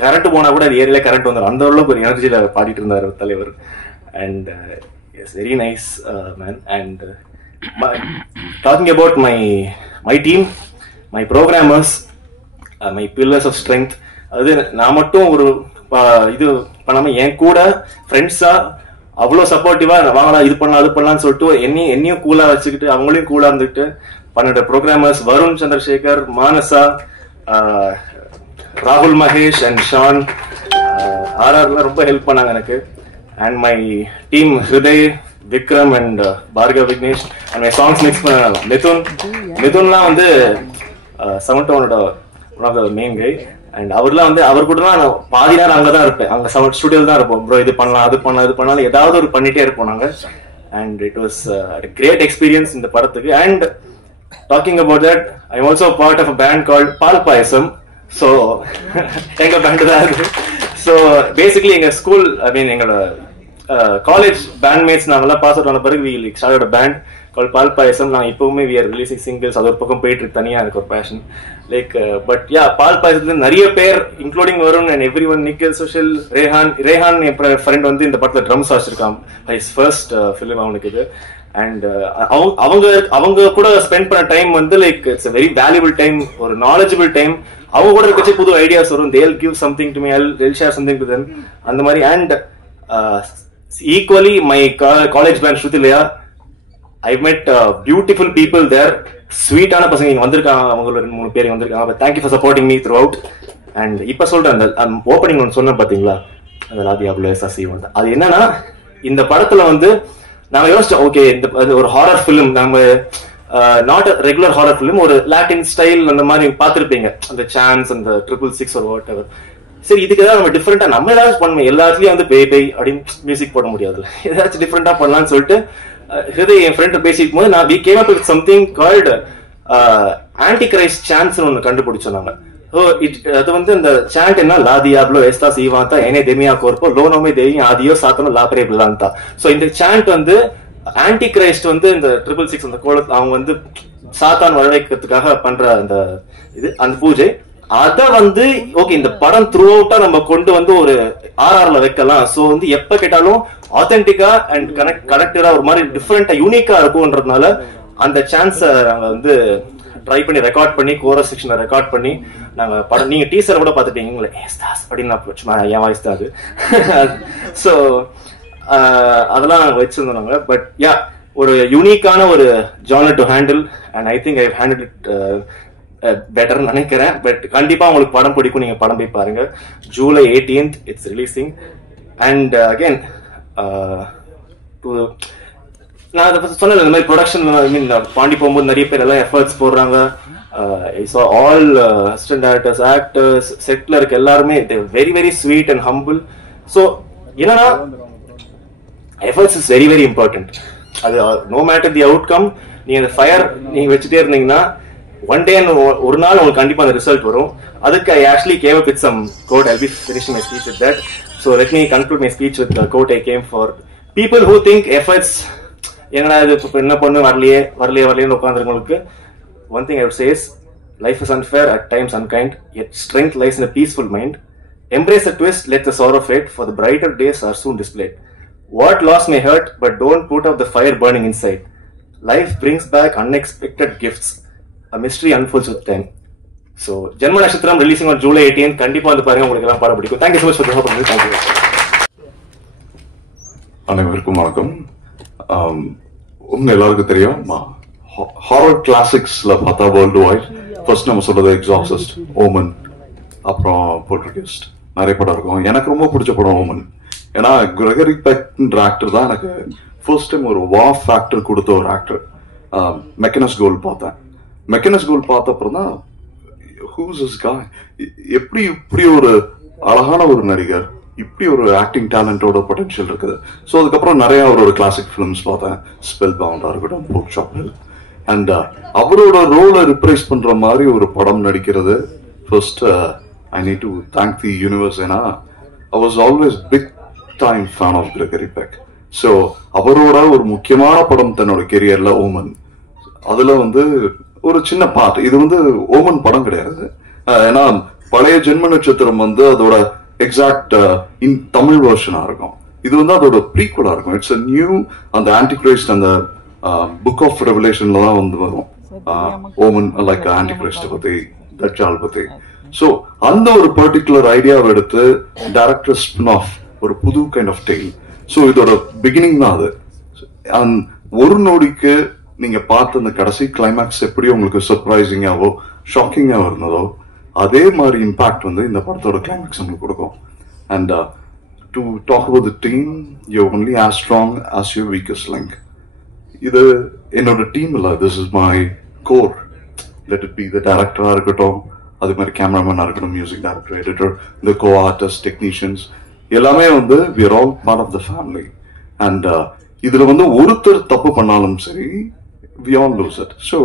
கரண்ட் போனா கூட அந்த ஏரியால கரண்ட் வந்துடும், அந்த அளவுக்கு ஒரு எனர்ஜியில பாடிட்டு இருந்தார் தலைவர். And it's very nice man. And talking about my team, my programmers, my pillars of strength. அது நான் மட்டும் ஒரு இது பண்ணாம என் கூட ஃப்ரெண்ட்ஸா அவ்வளோ சப்போர்ட்டிவா வாங்கலாம் இது பண்ணலாம் அது பண்ணலாம்னு சொல்லிட்டு என்னையும் கூலா வச்சுக்கிட்டு அவங்களையும் கூலா இருந்துட்டு பன்னெண்டு ப்ரோக்ராமர்ஸ் வருண் சந்திரசேகர், மானசா, ராகுல் மகேஷ் அண்ட் ஷான் ஆர்ஆர்லாம் ரொம்ப ஹெல்ப் பண்ணாங்க எனக்கு. And my team Hriday, Vikram and Bhargav Vignesh. And my songs mix பண்ண மிதுன்லாம் வந்து 7-1 one of the main guy. And அவர்லாம் வந்து அவர் கூட நான் பாதி நேரம் அங்கதான் இருப்பேன், அங்க ஸ்டுடியோல தான் இருப்போம். ப்ரோ இது பண்ணலாம் அது பண்ணலாம் இது பண்ணாலும் ஏதாவது ஒரு பண்ணிட்டே இருப்போம் நாங்க. And it was great experience இந்த படத்துக்கு. And talking about that, I am also part of a band called Paal Payasam. So எங்க பேண்ட் தான் இருக்கு. ஸோ பேசிக்கலி எங்க ஸ்கூல், ஐ மீன் எங்களோட காலேஜ் பேண்ட்மேட்ஸ் நாங்கெல்லாம் பாஸ் அவுட் ஆன பிறகு we like started a band called Paal Payasam. நான் இப்பவுமே we are releasing singles. அது ஒரு பக்கம் போயிட்டு இருக்கு, தனியா எனக்கு ஒரு பேஷன் லைக். பட் யா, பால் பாயசத்துல நிறைய பேர் including Varun and every one, Nikhil, Sushil, Rehan N friend வந்து இந்த படத்துல ட்ரம்ஸ் வாசிச்சிருக்கான். ஹிஸ் ஃபர்ஸ்ட் ஃபிலிம் அவனுக்கு இது. அண்ட் அவங்க கூட ஸ்பெண்ட் பண்ண டைம் வந்து like it's a very valuable time, ஒரு knowledgeable time. அவங்க கூட இருக்க புது ஐடியாஸ் வரும். they'll give something to me, I'll share something to them அந்த மாதிரி. And equally my college band Shruthilaya, I've met beautiful people there. ஸ்வீட்டான பசங்க இங்க வந்திருக்காங்க, அவங்களோட 2-3 பேர் வந்திருக்காங்க. but thank you for supporting me throughout. and இப்ப சொல்றேன், அந்த ஓப்பனிங் ஒன்று சொன்ன பாத்தீங்களா, அந்த லாதியாபுல சசி வந்து, அது என்னன்னா இந்த படத்துல வந்து நாங்க யோசிச்சோம், ஓகே இந்த ஒரு ஹாரர் ஃபிலிம், நம்ம நாட் ரெகுலர் ஹாரர் ஃபிலிம், ஒரு லாட்டின் ஸ்டைல் அந்த மாதிரி பாத்திருப்பீங்க, அந்த சான்ஸ் அந்த 666 ஒரு வாட் எவர். சரி, இதுக்கு ஏதாவது நம்ம டிஃப்ரெண்டா நம்ம ஏதாச்சும் பண்ணுவோம். எல்லாத்துலயும் வந்து பே பே அப்படின்னு மியூசிக் போட முடியாதுல்ல, ஏதாச்சும் டிஃப்ரெண்டா பண்ணலாம்னு சொல்லிட்டு ஹிருதய் என் ஃப்ரெண்ட் பேசிக்கும் போது நான் we came up with something called antichrist chance ஒன்று கண்டுபிடிச்சோம் நாங்க. அது வந்து இந்த சாண்ட் என்ன, லா தியாப்லோ எஸ்தா சீவாந்தா ஏனே தெமியா கோர்ப்போ லோனோமே தேவி ஆதியோ சாத்தனோ லாபரே பில்லாந்தா. ஸோ இந்த சாண்ட் வந்து ஆன்டி கிரைஸ்ட் வந்து இந்த 666 அந்த கோலத்தில் அவங்க வந்து சாத்தான் வரவேற்கிறதுக்காக பண்ற அந்த இது, அந்த பூஜை. அத வந்து ஓகே இந்த படம் த்ரூ அவுட்டா நம்ம கொண்டு வந்து ஒரு RR-ல வைக்கலாம். ஸோ வந்து எப்ப கேட்டாலும் ஆத்தென்டிக்கா அண்ட் கனெக்டடா ஒரு மாதிரி டிஃப்ரெண்டா யூனிக்கா இருக்கும்ன்றதுனால அந்த சான்ஸை நாங்க வந்து ட்ரை பண்ணி ரெக்கார்ட் பண்ணி கோரஸ் செக்ஷனை ரெக்கார்ட் பண்ணி நாங்க படம், நீங்க டீசர் கூட பாத்துட்டீங்களே அப்படின்னு என் வாய்ஸ் தான் அது. ஸோ அதெல்லாம் நாங்க வச்சிருந்தோம் நாங்க. பட் யா, ஒரு யூனிக்கான ஒரு genre to handle and I think I handle it better நினைக்கிறேன். பட் கண்டிப்பா உங்களுக்கு படம் பிடிக்கும், நீங்க படம் போய் பாருங்க. July 18th it's releasing. And again நான் அதை சொன்னேன், இந்த மாதிரி ப்ரொடக்ஷன் பாண்டி போகும்போது நிறைய பேர் எல்லாம் எஃபர்ட்ஸ் போடுறாங்க. ஆல் அசிஸ்டன்ட் டைரக்டர்ஸ், ஆக்டர்ஸ், செட்ல இருக்க எல்லாருமே very very sweet and humble. So என்னன்னா efforts is very very important. அது நோ மேட்டர் தி அவுட்கம், நீங்க அந்த ஃபயர் நீங்க வச்சுட்டே இருந்தீங்கன்னா ஒன் டே ஒரு நாள் உங்களுக்கு கண்டிப்பா அந்த ரிசல்ட் வரும். அதுக்கு I actually came up with some code. I'll be finishing my speech with that. So let me conclude my speech with the quote I came for. People who think efforts என்னடா இது என்ன பண்ணு வரலையேன்னு உட்காந்துருக்கவங்களுக்கு one thing I would say is life is unfair, at times unkind, yet strength lies in a peaceful mind. Embrace the twist, let the sorrow fade, for the brighter days are soon displayed. What loss may hurt, but don't put out the fire burning inside. Life brings back unexpected gifts. A mystery unfolds with time. So Janma Nakshatram releasing on July 18th. கண்டிப்பா வந்து பாருங்க, உங்களுக்கு எல்லாம் பாட பிடிக்கும். Thank you so much for the opportunity. Thank you. அனைவருக்கும் வணக்கம். உங்க எல்லாருக்கும் தெரியும், ஹாரர் கிளாசிக்ஸ்ல பார்த்தா வேர்ல்டு வைட் ஃபர்ஸ்ட் நம்ம சொல்றது எக்ஸார்சிஸ்ட், ஓமன், அப்புறம் போல்டர்கெஸ்ட், நிறைய படம் இருக்கும். எனக்கு ரொம்ப பிடிச்ச படம் ஓமன். ஏன்னா கிரெகரி பெக்ன்ற ஆக்டர் தான் எனக்கு ஃபர்ஸ்ட் டைம் ஒரு வா ஃபேக்டர் கொடுத்த ஒரு ஆக்டர். மெக்கனஸ் கோல்ட் பார்த்தேன். மெக்கனஸ் கோல்ட் பார்த்த அப்புறம் தான் ஹூஸ் இஸ் காய், எப்படி இப்படி ஒரு அழகான ஒரு நடிகர், இப்படி ஒரு ஆக்டிங் டேலண்டோட பொட்டன்ஷியல் இருக்குது. ஸோ அதுக்கப்புறம் நிறைய அவரோட கிளாசிக் ஃபிலிம்ஸ் பார்த்தேன். ஸ்பெல் பவுண்டா இருக்கட்டும், போக் ஷாப்பில். அண்ட் அவரோட ரோலை ரிப்ரைஸ் பண்ற மாதிரி ஒரு படம் நடிக்கிறது first I need to thank the universe. ஏன்னா I was always big time fan of Gregory Peck. So அவரோட ஒரு முக்கியமான படம் தன்னோட கெரியர்ல ஓமன். அதுல வந்து ஒரு சின்ன பார்ட், இது வந்து ஓமன் படம் கிடையாது. ஏன்னா பழைய ஜென்ம நட்சத்திரம் வந்து அதோட எக்ஸாக்ட் இன் தமிழ் வெர்ஷனா இருக்கும். இது வந்து அதோட ப்ரீக்வலா இருக்கும். இட்ஸ் அ நியூ, அந்த ஆன்டிகிரைஸ்ட் அந்த புக் ஆஃப் ரெவலேஷன்ல தான் வந்து வரும் ஓமன், லைக் ஆன்டிகிரைஸ்ட் பத்தி, தஜ்ஜால் பத்தி. ஸோ அந்த ஒரு பர்டிகுலர் ஐடியாவை எடுத்து டைரக்டர் ஸ்பின் ஆஃப் ஒரு புது கைண்ட் ஆஃப் டெய்ல். ஸோ இதோட பிகினிங் தான் அது. ஒரு நொடிக்கு நீங்க பார்த்த அந்த கடைசி கிளைமேக்ஸ் எப்படி உங்களுக்கு சர்ப்ரைசிங்காவோ ஷாக்கிங்காவோ இருந்ததோ, அதே மாதிரி இம்பாக்ட் வந்து இந்த படத்தோட கிளைமேக்ஸ் உங்களுக்கு கொடுக்கும். And to talk about the team, you only as strong as your weakest link. இது என்னோட டீம் இல்லை, this is my core. Let it be the டைரக்டரா இருக்கட்டும், அது மாதிரி கேமராமேனா இருக்கட்டும், மியூசிக் டைரக்டர், எடிட்டர், இந்த கோ ஆர்டிஸ்ட், டெக்னீஷியன்ஸ், எல்லாமே வந்து we are all part of the family. And இதுல வந்து ஒருத்தர் தப்பு பண்ணாலும் சரி, we all lose it. So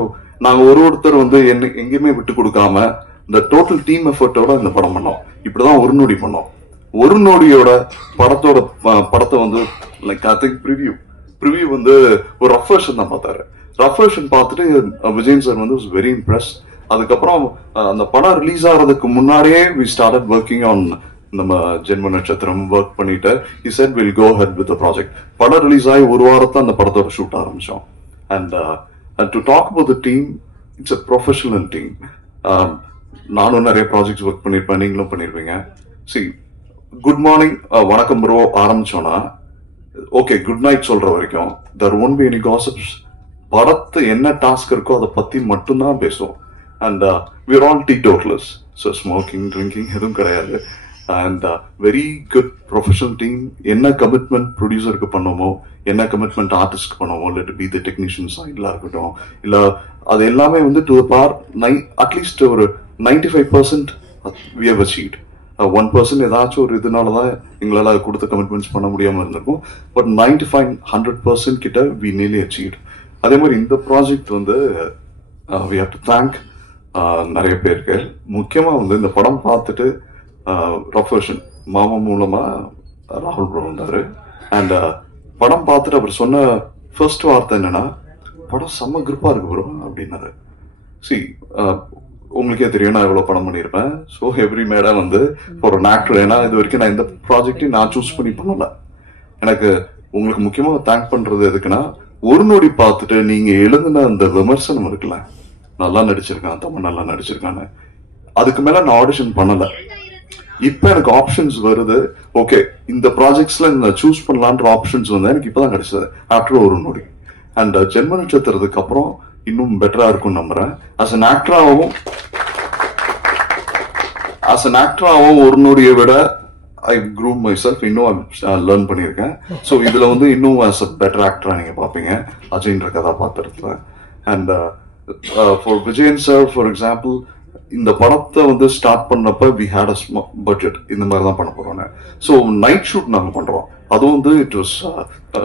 நாங்க ஒருத்தர் வந்து எங்கேயுமே விட்டு கொடுக்காம இந்த டோட்டல் டீம் எஃபர்ட்டோட இந்த படம் பண்ணோம். இப்படிதான் ஒரு நொடி பண்ணோம். ஒரு நொடியோட படத்தை வந்து லைக் ஐ திங்க் ப்ரிவியூ வந்து ஒரு ரஃப் வெர்ஷன் தான் பார்த்தாரு. ரஃப் வெர்ஷன் பார்த்துட்டு விஜயன் சார் வந்து வாஸ் வெரி இம்ப்ரெஸ். அதுக்கப்புறம் அந்த படம் ரிலீஸ் ஆகிறதுக்கு முன்னாடியே வி ஸ்டார்டட் ஒர்க்கிங் ஆன் நம்ம ஜென்ம நட்சத்திரம் ஒர்க் பண்ணிட்டு he said we'll go ahead with the project. படம் ரிலீஸ் ஆகி ஒரு வாரத்தை அந்த படத்தோட ஷூட் ஆரம்பிச்சோம். And to talk about the team, it's a professional team. நானும் நிறைய ப்ராஜெக்ட்ஸ் ஒர்க் பண்ணிருப்பேன், நீங்களும் பண்ணிருப்பீங்க. See, குட் மார்னிங் வணக்கம் ப்ரோ ஆரம்பிச்சோன்னா ஓகே குட் நைட் சொல்ற வரைக்கும் there won't be any gossips. படத்து என்ன டாஸ்க் இருக்கோ அதை பத்தி மட்டும்தான் பேசுவோம். And we are all teetotalers, so smoking drinking எதுவும் கிடையாது. And very good professional team. என்ன கமிட்மெண்ட் ப்ரொடியூசருக்கு பண்ணோமோ, என்ன கமிட்மெண்ட் ஆர்டிஸ்ட்க்கு பண்ணோமோ, லெட் பி த டெக்னீஷியன் சைட்ல இருக்கட்டும், இல்ல அது எல்லாமே வந்து டு பார் அட்லீஸ்ட் ஒரு 95% we have achieved. 1% ஏதாச்சும் ஒரு இதனாலதான் எங்களால கொடுத்த கமிட்மெண்ட்ஸ் பண்ண முடியாம இருந்திருக்கும். பட் 95-100% கிட்ட we nearly achieved. அதே மாதிரி இந்த ப்ராஜெக்ட் வந்து we have to thank நிறைய பேருக்கு. முக்கியமா வந்து இந்த படம் பார்த்துட்டு ரஃப் வெர்ஷன் மாமா மூலமா ராகுல் ப்ரோ வந்தாரு. அண்ட் படம் பார்த்துட்டு அவர் சொன்ன ஃபர்ஸ்ட் வார்த்தை என்னன்னா, படம் செம்ம கிரிப்பா இருக்கு ப்ரோ அப்படின்னாரு. சி உங்களுக்கே தெரியும் நான் எவ்வளவு படம் பண்ணியிருப்பேன். ஸோ எவ்ரி மேடம் வந்து ஃபார் அன் ஆக்டர், ஏன்னா இது வரைக்கும் நான் இந்த ப்ராஜெக்டையும் நான் சூஸ் பண்ணி பண்ணல. எனக்கு உங்களுக்கு முக்கியமாக தேங்க் பண்றது எதுக்குன்னா, ஒரு நொடி பார்த்துட்டு நீங்க எழுதுன அந்த விமர்சனம் இருக்குல்ல, நல்லா நடிச்சிருக்கான் தமிழ், நல்லா நடிச்சிருக்கான்னு, அதுக்கு மேல நான் ஆடிஷன் பண்ணல. இப்ப எனக்கு ஆப்ஷன்ஸ் வருது. ஓகே இந்த ப்ராஜெக்ட்ஸ்ல நான் சூஸ் பண்ணலான்ற ஆப்ஷன்ஸ் வந்து எனக்கு இப்பதான் கிடைச்சது ஆஃப்டர் ஒரு நொடி. அண்ட் ஜென்ம நட்சத்திரத்துக்கு அப்புறம் இன்னும் பெட்டரா இருக்கும்னு நம்புறேன். ஆஸ் அன் ஆக்டராகவும் ஒரு நொடியை விட ஐ க்ரூம் மை செல்ஃப், இன்னும் லேர்ன் பண்ணியிருக்கேன். ஸோ இதுல வந்து இன்னும் ஆஸ் அ பெட்டர் ஆக்டரா நீங்க பாப்பீங்க அஜய்ன்ற கதாபாத்திரத்துல. And for Vijayan sir for example, இந்த படத்தை வந்து ஸ்டார்ட் பண்ணப்ப வி ஹேட் அ பட்ஜெட், இந்த மாதிரி தான் பண்ண போறோம். ஸோ நைட் ஷூட் நாங்க பண்றோம். அதுவும் வந்து இட் வாஸ்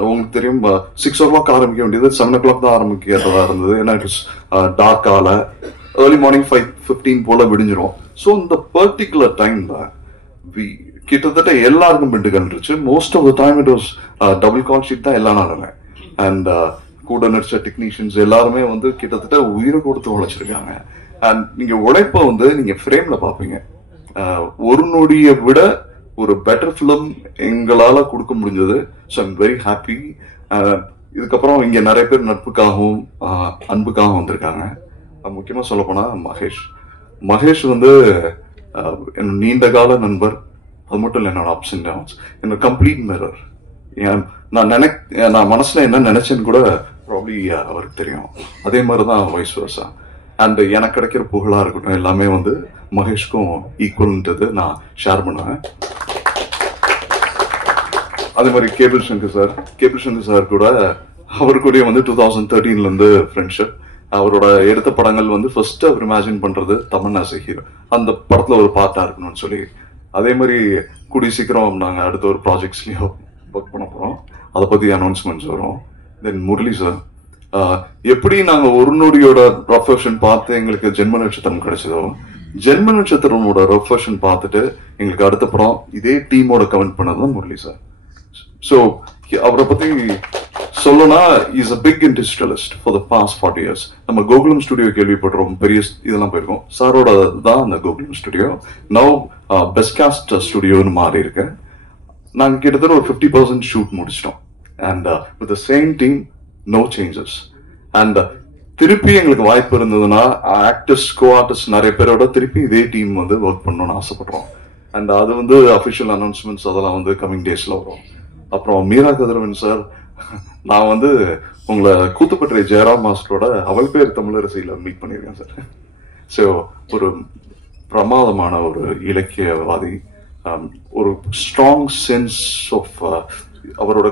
உங்களுக்கு தெரியும் 6 o'clock ஆரம்பிக்க வேண்டியது 7 o'clock தான் ஆரம்பிக்கிறதா இருந்தது. ஏன்னா இட் வாஸ் டார்க்கால ஏர்லி மார்னிங் 5:15 போல விடிஞ்சிரும். ஸோ இந்த பர்டிகுலர் டைம்ல கிட்டத்தட்ட எல்லாருக்கும் பெண்டு கண்டுருச்சு. Most of the time it was double call sheet தான் எல்லா நாளுமே. அண்ட் கூட நடிச்ச டெக்னீஷியன்ஸ் எல்லாருமே வந்து கிட்டத்தட்ட உயிரை கொடுத்து உழைச்சிருக்காங்க. அண்ட் நீங்க உழைப்ப வந்து நீங்க ஃப்ரேம்ல பாப்பீங்க. ஒரு நொடியை விட ஒரு பெட்டர் ஃபிலிம் எங்களால கொடுக்க முடிஞ்சது. So I'm very happy. இதுக்கப்புறம் இங்க நிறைய பேர் நட்புக்காகவும் அன்புக்காகவும் வந்திருக்காங்க. முக்கியமா சொல்ல போனா மகேஷ் வந்து என் நீண்ட கால நண்பர். அது மட்டும் இல்லை, என்னோட அப்ஸ் அண்ட் டவுன்ஸ், என்னோட கம்ப்ளீட் மிரர். நான் மனசுல என்ன நினைச்சேன்னு கூட ப்ராப்ளி அவருக்கு தெரியும். அதே மாதிரிதான் வைஸ் வர்சா. அண்ட் எனக்கு கிடைக்கிற புகழா இருக்கட்டும் எல்லாமே வந்து மகேஷ்க்கும் ஈக்குவல்ன்றது நான் ஷேர் பண்ணுவேன். அதே மாதிரி கேபிள் சங்கர் சார் கூட அவருக்குடைய வந்து 2013 இருந்து ஃப்ரெண்ட்ஷிப். அவரோட எடுத்த படங்கள் வந்து ஃபர்ஸ்ட் அவர் இமேஜின் பண்றது தமிழ் ஆஸ் எ ஹீரோ, அந்த படத்துல ஒரு பார்ட்டா இருக்கணும்னு சொல்லி. அதே மாதிரி கூடிய சீக்கிரம் நாங்க அடுத்த ஒரு ப்ராஜெக்ட்ஸ்லயும் ஒர்க் பண்ண போறோம். அதை பத்தி அனௌன்ஸ்மெண்ட்ஸ் வரும். தென் முரளி சார், எப்படி நாங்க ஒரு நொடியோட ப்ரொஃபஷன் பார்த்து எங்களுக்கு ஜென்ம நட்சத்திரம் கிடைச்சதோ, ஜென்ம நட்சத்திரமோட ப்ரொஃபஷன் பார்த்துட்டு எங்களுக்கு அடுத்த படம் இதே டீமோட கமெண்ட் பண்ணதுதான் முரளி சார். ஸோ அவரை பத்தி சொல்லணும்னா is a big industrialist for the past 40 years. நம்ம கோகுலம் ஸ்டுடியோ கேள்விப்படுறோம், பெரிய இதெல்லாம் போயிருக்கோம். சாரோட தான் அந்த Gokulam studio. Now best cast ஸ்டுடியோன்னு மாறி இருக்கு. நாங்க கிட்டத்தட்ட ஒரு 50% ஷூட் முடிச்சிட்டோம். And with the same team, no changes. And திருப்பி எங்களுக்கு வாய்ப்பு இருந்ததுன்னா ஆக்டர்ஸ் கோ ஆர்டிஸ்ட் நிறைய பேரோட திருப்பி இதே டீம் வந்து ஒர்க் பண்ணணும்னு ஆசைப்படுறோம். அண்ட் அது வந்து அஃபிஷியல் அனௌன்ஸ்மெண்ட்ஸ் அதெல்லாம் வந்து கமிங் டேஸ்ல வரும். அப்புறம் மீரா கதிரவன் சார், நான் வந்து உங்களை கூத்துப்பட்டறை ஜெயராம் மாஸ்டரோட அவள் பேர் தமிழரசியில மீட் பண்ணியிருக்கேன் சார். ஸோ ஒரு பிரமாதமான ஒரு இலக்கியவாதி, ஒரு ஸ்ட்ராங் சென்ஸ் ஆஃப் அவரோட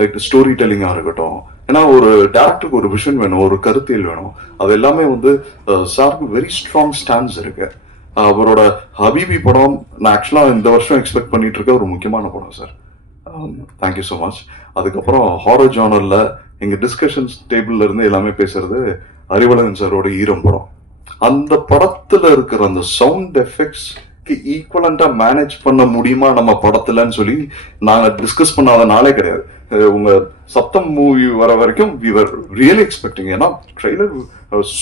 லைக் ஸ்டோரி டெல்லிங்கா இருக்கட்டும். ஏன்னா ஒரு டேரக்டருக்கு ஒரு விஷன் வேணும், ஒரு கருத்தியல் வேணும். அது எல்லாமே வந்து சாருக்கு வெரி ஸ்ட்ராங் ஸ்டாண்ட்ஸ் இருக்கு. அவரோட ஹபீபி படம் நான் ஆக்சுவலா இந்த வருஷம் எக்ஸ்பெக்ட் பண்ணிட்டு இருக்க ஒரு முக்கியமான படம் சார். Thank you so much. அதுக்கப்புறம் ஹாரர் ஜானர்ல எங்க டிஸ்கஷன்ஸ் டேபிள்ல இருந்து எல்லாமே பேசுறது அறிவழகன் சாரோட ஈரம் படம். அந்த படத்துல இருக்கிற அந்த சவுண்ட் எஃபெக்ட்ஸ் ஈக்குவலண்டா மேனேஜ் பண்ண முடியுமா நம்ம படத்துலன்னு சொல்லி நாங்க டிஸ்கஸ் பண்ணாத நாளே கிடையாது. உங்க சப்தம் மூவி வர வரைக்கும் we were really expecting. ஏன்னா ட்ரெய்லர்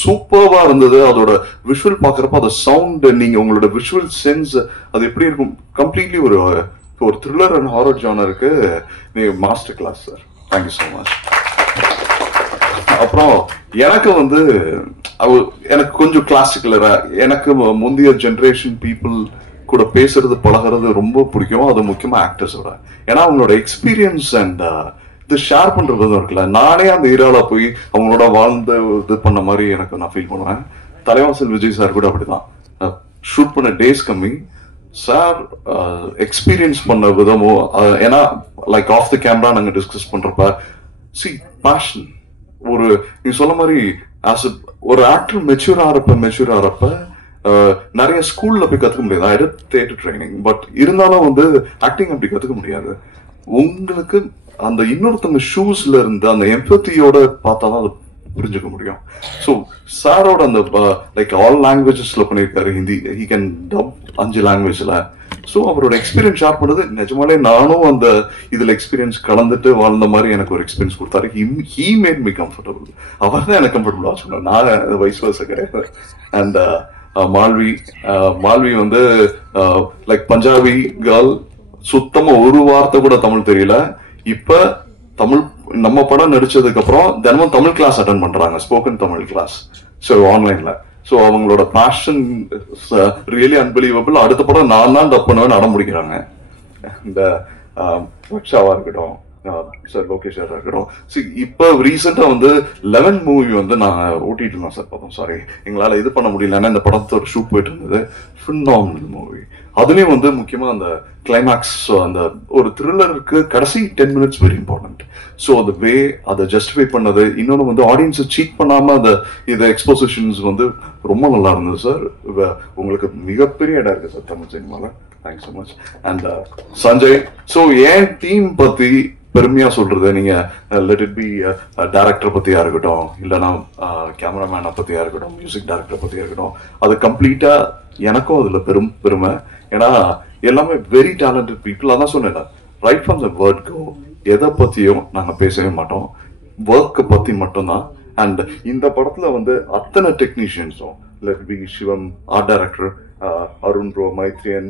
சூப்பர்வா இருந்தது. அதோட விஷுவல் பாக்குறப்ப அந்த சவுண்ட், நீங்க உங்களோட விஷுவல் சென்ஸ் அது எப்படி இருக்கும், கம்ப்ளீட்லி ஒரு த்ரில்லர் அண்ட் ஹாரர் ஜானருக்கு நீங்க master class sir. Thank you so much. அப்புறம் எனக்கு வந்து எனக்கு கொஞ்சம் கிளாசிக்கலரா, எனக்கு முந்தைய ஜெனரேஷன் பீப்புள் கூட பேசுறது பழகிறது ரொம்ப பிடிக்கும். அது முக்கியமா ஆக்டர்ஸோட. ஏன்னா அவங்களோட எக்ஸ்பீரியன்ஸ் அண்ட் இது ஷேர் பண்றதும் இருக்குல்ல. நானே அந்த ஈரால போய் அவங்களோட வாழ்ந்து இது பண்ண மாதிரி எனக்கு நான் ஃபீல் பண்ணுவேன். தலைவாசல் விஜய் சார் கூட அப்படிதான். ஷூட் பண்ண டேஸ் கம்மி சார், எக்ஸ்பீரியன்ஸ் பண்ண விதமும், ஏன்னா லைக் ஆஃப் த கேமரா நாங்க டிஸ்கஸ் பண்றப்ப பேஷன், ஒரு நீ சொல்ல மாதிரி ஒரு ஆக்டர் மெச்சூர் ஆறப்ப நிறைய ஸ்கூல்ல போய் கத்துக்க முடியாது. I did theatre training, but இருந்தாலும் வந்து ஆக்டிங் அப்படி கத்துக்க முடியாது. உங்களுக்கு அந்த இன்னொருத்தவங்க ஷூஸ்ல இருந்து அந்த எம்பத்தியோட பார்த்தாதான் அது புரிஞ்சுக்க முடியும். ஸோ சாரோட அந்த லைக் ஆல் லாங்குவேஜஸ்ல பண்ணியிருக்காரு. ஹிந்தி, ஹி கேன் டப் 5 லாங்குவேஜ்ல. ஸோ அவரோட எக்ஸ்பீரியன்ஸ் ஷேர் பண்ணது நிஜமாலே நானும் அந்த இதுல எக்ஸ்பீரியன்ஸ் கலந்துட்டு வாழ்ந்த மாதிரி எனக்கு ஒரு எக்ஸ்பீரியன்ஸ் கொடுத்தாரு. He made me comfortable. அவர் தான் எனக்கு கம்ஃபர்டபுளா சொன்னார். நான் வயசு வருஷம் கிடையாது. அண்ட் மால்வி வந்து லைக் பஞ்சாபி கேர்ள், சுத்தமா ஒரு வார்த்தை கூட தமிழ் தெரியல. இப்ப தமிழ் நம்ம படம் நடிச்சதுக்கு அப்புறம் தினமும் தமிழ் கிளாஸ் அட்டன் பண்றாங்க, ஸ்போக்கன் தமிழ் கிளாஸ். ஸோ ஆன்லைன்ல. ஸோ அவங்களோட பேஷன் ரியலி அன்பிலீவபிள். அடுத்த படம் நான் தான் டப் பண்ணுவேன் அடம் முடிக்கிறாங்க. இந்த ரக்ஷாவா இருக்கட்டும், சார் லோகேஷ் சார் இருக்கட்டும். இப்ப ரீசெண்டா வந்து 11 மூவி வந்து நாங்க ஓட்டிட்டு இருந்தோம் சார், பார்த்தோம். சாரி, எங்களால இது பண்ண முடியல. ஏன்னா இந்த படத்தோட ஷூட் போயிட்டு இருந்தது. Phenomenal movie. அதுலயும் வந்து முக்கியமா அந்த கிளைமேக்ஸ், அந்த ஒரு த்ரில்லருக்கு கடைசி 10 minutes வெரி இம்பார்ட்டன்ட். ஸோ அந்த வே அதை ஜஸ்டிஃபை பண்ணது, இன்னொன்று வந்து ஆடியன்ஸை சீட் பண்ணாம அந்த இது எக்ஸ்போசிஷன்ஸ் வந்து ரொம்ப நல்லா இருந்தது சார். உங்களுக்கு மிகப்பெரிய இடம் இருக்கு சார் தமிழ் சினிமால. Thanks so much. And Sanjay, so N team பத்தி பெருமையா சொல்றது, நீங்க லெட் இட் பி டைரக்டர் பத்தியா இருக்கட்டும், இல்லைன்னா கேமராமேனை பத்தியா இருக்கட்டும், மியூசிக் டைரக்டர் பத்தியா இருக்கட்டும், அது கம்ப்ளீட்டா எனக்கும் அதுல பெருமை. ஏன்னா எல்லாமே வெரி டேலண்டட் பீப்புள். அதான் சொன்னேன், right from the word go எதை பத்தியும் நாங்க பேசவே மாட்டோம், ஒர்க்கை பத்தி மட்டும்தான். அண்ட் இந்த படத்துல வந்து அத்தனை டெக்னீஷியன்ஸும், let be Shivam art director, Arun bro, Maitriyan,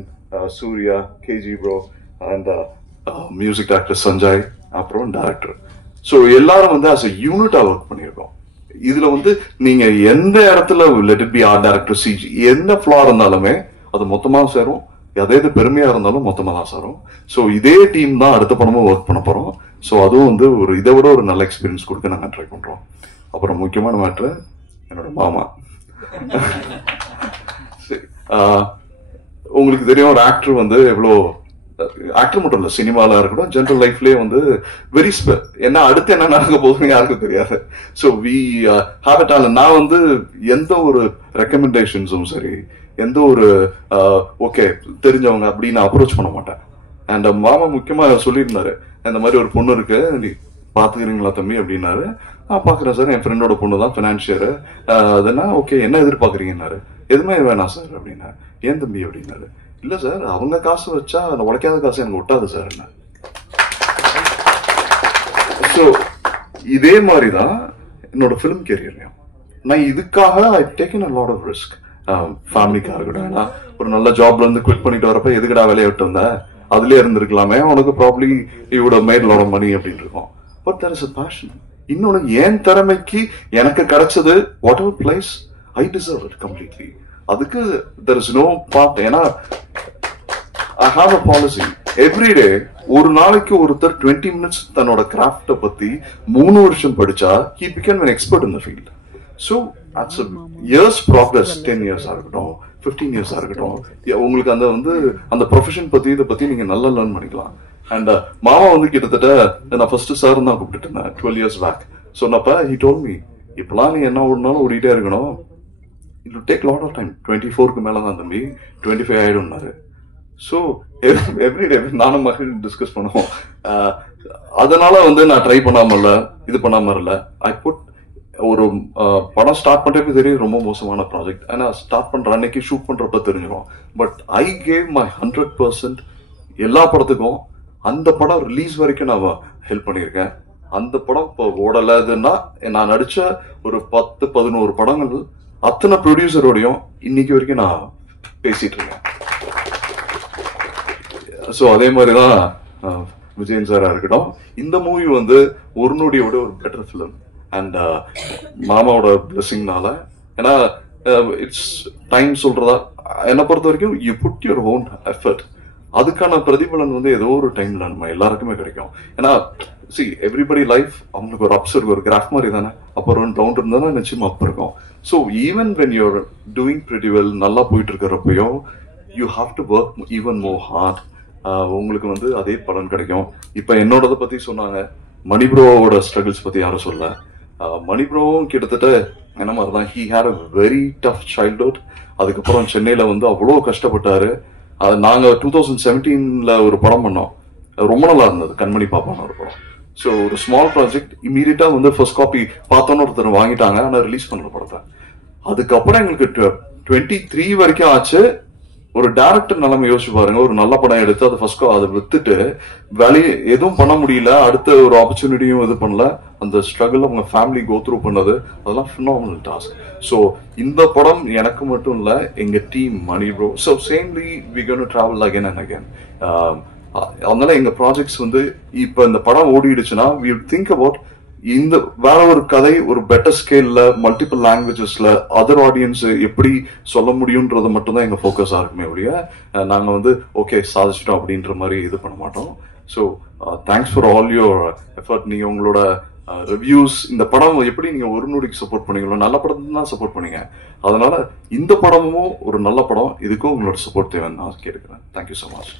Surya, KG bro, and music director Sanjay, அப்புறம் டைரக்டர். ஸோ எல்லாரும் வந்து அஸ் அ யூனிட்டா ஒர்க் பண்ணியிருக்கோம். இதுல வந்து நீங்க எந்த இடத்துல let it B art director, CG, என்ன ஃபிளா இருந்தாலுமே அது மொத்தமா சேரும். அதே இது பெருமையா இருந்தாலும் மொத்தமா தான் சேரும். ஸோ இதே டீம் தான் அடுத்த படமும் ஒர்க் பண்ண போறோம். ஸோ அதுவும் வந்து ஒரு இதை விட ஒரு நல்ல எக்ஸ்பீரியன்ஸ் கொடுக்க நாங்கள் ட்ரை பண்றோம். அப்புறம் முக்கியமான மேட்ரு என்னோட மாமா. உங்களுக்கு தெரியும், ஒரு ஆக்டர் வந்து எவ்வளோ, ஆக்டர் மட்டும் இல்ல, சினிமால இருக்கட்டும், ஜென்ரல் லைஃப்லயே வந்து வெரி என்ன அடுத்து என்ன நடக்க போகுதுன்னு யாருக்கும் தெரியாது. So we have a talent. நான் வந்து எந்த ஒரு ரெக்கமெண்டேஷன்ஸும் சரி, எந்த ஒரு ஓகே தெரிஞ்சவங்க அப்படின்னு அப்ரோச் பண்ண மாட்டேன். அண்ட் மாமா முக்கியமா சொல்லியிருந்தாரு, இந்த மாதிரி ஒரு பொண்ணு இருக்கு, நீ பாத்துக்கிறீங்களா தம்பி அப்படின்னாரு. பாக்குறேன் சார், என் ஃப்ரெண்டோட பொண்ணு தான், பினான்சியர். அதுனா ஓகே, என்ன எதிர்பார்க்குறீங்கன்னாரு. எதுவுமே வேணாம் சார் அப்படின்னா. ஏன் தம்பி அப்படின்னாரு. இல்ல சார், அவங்க காசு வச்சா உழைக்காத காசு எனக்கு ஒட்டாது சார் என்ன. ஸோ இதே மாதிரிதான் என்னோட ஃபிலிம் கேரியர்லையும் நான் இதுக்காக I taken a lot of risk. ஃபேமிலிக்காக இருக்கட்டும், ஒரு நல்ல ஜாப்ல இருந்து குவிட் பண்ணிட்டு வரப்ப எதுக்கடா வேலையை விட்டு வந்த, அதுலயே இருந்திருக்கலாமே, உனக்கு probably you would have made lot of money அப்படின்னு இருக்கும். But there is a passion. இன்னொன்னு, என் திறமைக்கு எனக்கு கிடைச்சது what ever place I deserve it completely. அதுக்கு there is no part. ஏன்னா I have a policy. Every day ஒரு நாளைக்கு ஒருத்தர் 20 minutes தன்னோட கிராஃப்ட பத்தி 3 வருஷம் படிச்சா he became an expert in the field. So that's a years progress. 10 years இருக்கட்டும், 15 years இருக்கட்டும், உங்களுக்கு அந்த வந்து அந்த ப்ரொஃபஷன் பத்தி இதை பத்தி நீங்க நல்லா லேர்ன் பண்ணிக்கலாம். அண்ட் மாமா வந்து கிட்டத்தட்ட நான் ஃபர்ஸ்ட் சார் தான் கூப்பிட்டு இருந்தேன் 12 years பேக். சொன்னப்ப he told me, இப்பெல்லாம் நீ என்ன ஓடினாலும் ஓடிட்டே இருக்கணும், it will take a lot of time. 24க்கு மேல தான் தம்பி, 25 ஆயிடும்னாரு. ஸோ எவ்ரிடே நானும் மகள் டிஸ்கஸ் பண்ணுவோம். அதனால வந்து நான் ட்ரை பண்ணாம இல்ல, இது பண்ணாம இல்ல. ஐ புட் ஒரு படம் ஸ்டார்ட் பண்றப்ப தெரியும் ரொம்ப மோசமான ப்ராஜெக்ட். ஆனா ஸ்டார்ட் பண்ற அன்னைக்கு ஷூட் பண்றப்ப தெரிஞ்சிடும். பட் ஐ கேவ் மை 100% எல்லா படத்துக்கும். அந்த படம் ரிலீஸ் வரைக்கும் நான் ஹெல்ப் பண்ணியிருக்கேன். அந்த படம் இப்போ ஓடலதுன்னா நான் நடிச்ச ஒரு 10-11 படங்கள் அத்தனை ப்ரொடியூசரோடையும் இன்னைக்கு வரைக்கும் நான் பேசிட்டு இருக்கேன். ஸோ அதே மாதிரிதான் விஜயன் சாரா இருக்கட்டும். இந்த மூவி வந்து ஒரு நொடியோட ஒரு பெட்டர் ஃபிலிம். அண்ட் மாமாவோட பிளெஸிங்னால, ஏன்னா இட்ஸ் டைம் சொல்றதா என்னை பொறுத்த வரைக்கும் you put your own effort. அதுக்கான பிரதிபலன் வந்து ஏதோ ஒரு டைம்ல நம்ம எல்லாருக்குமே கிடைக்கும். ஏன்னா சி எவ்ரிபடி லைஃப் அவங்களுக்கு ஒரு அப்ஸ் இருக்கும், ஒரு கிராஃப் மாதிரி தானே. அப்புறம் டவுன் இருந்தா நிச்சயமா அப் இருக்கும். So even when you're doing pretty well, நல்லா போயிட்டு இருக்கிறப்பயோ you have to work even more hard. உங்களுக்கு வந்து அதே பலன் கிடைக்கும். இப்ப என்னோடதை பத்தி சொன்னாங்க, மணிப்ரோவோட ஸ்ட்ரகிள்ஸ் பத்தி யாரும் சொல்ல. மணிப்ரோவும் கிட்டத்தட்ட என்ன மாதிரிதான், he had a very tough childhood. அதுக்கப்புறம் சென்னையில வந்து அவ்வளோ கஷ்டப்பட்டாரு. அது நாங்க 2017 ஒரு படம் பண்ணோம், ரொம்ப நல்லா இருந்தது, கண்மணி பாப்பான ஒரு படம். ஸோ ஒரு ஸ்மால் ப்ராஜெக்ட், இமீடியட்டா வந்து ஃபர்ஸ்ட் காப்பி பார்த்தோன்னு ஒருத்தர் வாங்கிட்டாங்க, ஆனால் ரிலீஸ் பண்ணல படத்தை. அதுக்கப்புறம் எங்களுக்கு 23 வரைக்கும் ஆச்சு. ஒரு டைரக்டர் நிலைமை யோசிச்சு பாருங்க, ஒரு நல்ல படம் எடுத்து அதை ஃபர்ஸ்ட் அதை வித்துட்டு வேலையை எதுவும் பண்ண முடியல, அடுத்த ஒரு ஆப்பர்ச்சுனிட்டியும் இது பண்ணல. அந்த ஸ்ட்ரகிள் அவங்க ஃபேமிலி கோ த்ரூ பண்ணது அதெல்லாம் ஃபினாமினல் டாஸ்க். ஸோ இந்த படம் எனக்கு மட்டும் இல்ல, எங்க team Mani bro. So samely we gonna travel again and again. அதனால எங்க ப்ராஜெக்ட்ஸ் வந்து இப்ப இந்த படம் ஓடிடுச்சுன்னா வி திங்க் அபவுட் இந்த வேற ஒரு கதை, ஒரு பெட்டர் ஸ்கேல்ல, மல்டிபிள் லாங்குவேஜஸ்ல அதர் ஆடியன்ஸ் எப்படி சொல்ல முடியும்ன்றது மட்டும் தான் எங்க ஃபோக்கஸா இருக்குமே ஒழிய நாங்க வந்து ஓகே சாதிச்சிட்டோம் அப்படின்ற மாதிரி இது பண்ண மாட்டோம். So thanks for all your effort. நீங்க உங்களோட ரிவ்யூஸ், இந்த படம் எப்படி நீங்க ஒரு நொடிக்கு சப்போர்ட் பண்ணீங்களோ, நல்ல படத்துக்கு தான் சப்போர்ட் பண்ணீங்க. அதனால இந்த படமும் ஒரு நல்ல படம், இதுக்கும் உங்களோட சப்போர்ட் தேவைன்னு நான் கேட்டுக்கிறேன். Thank you so much.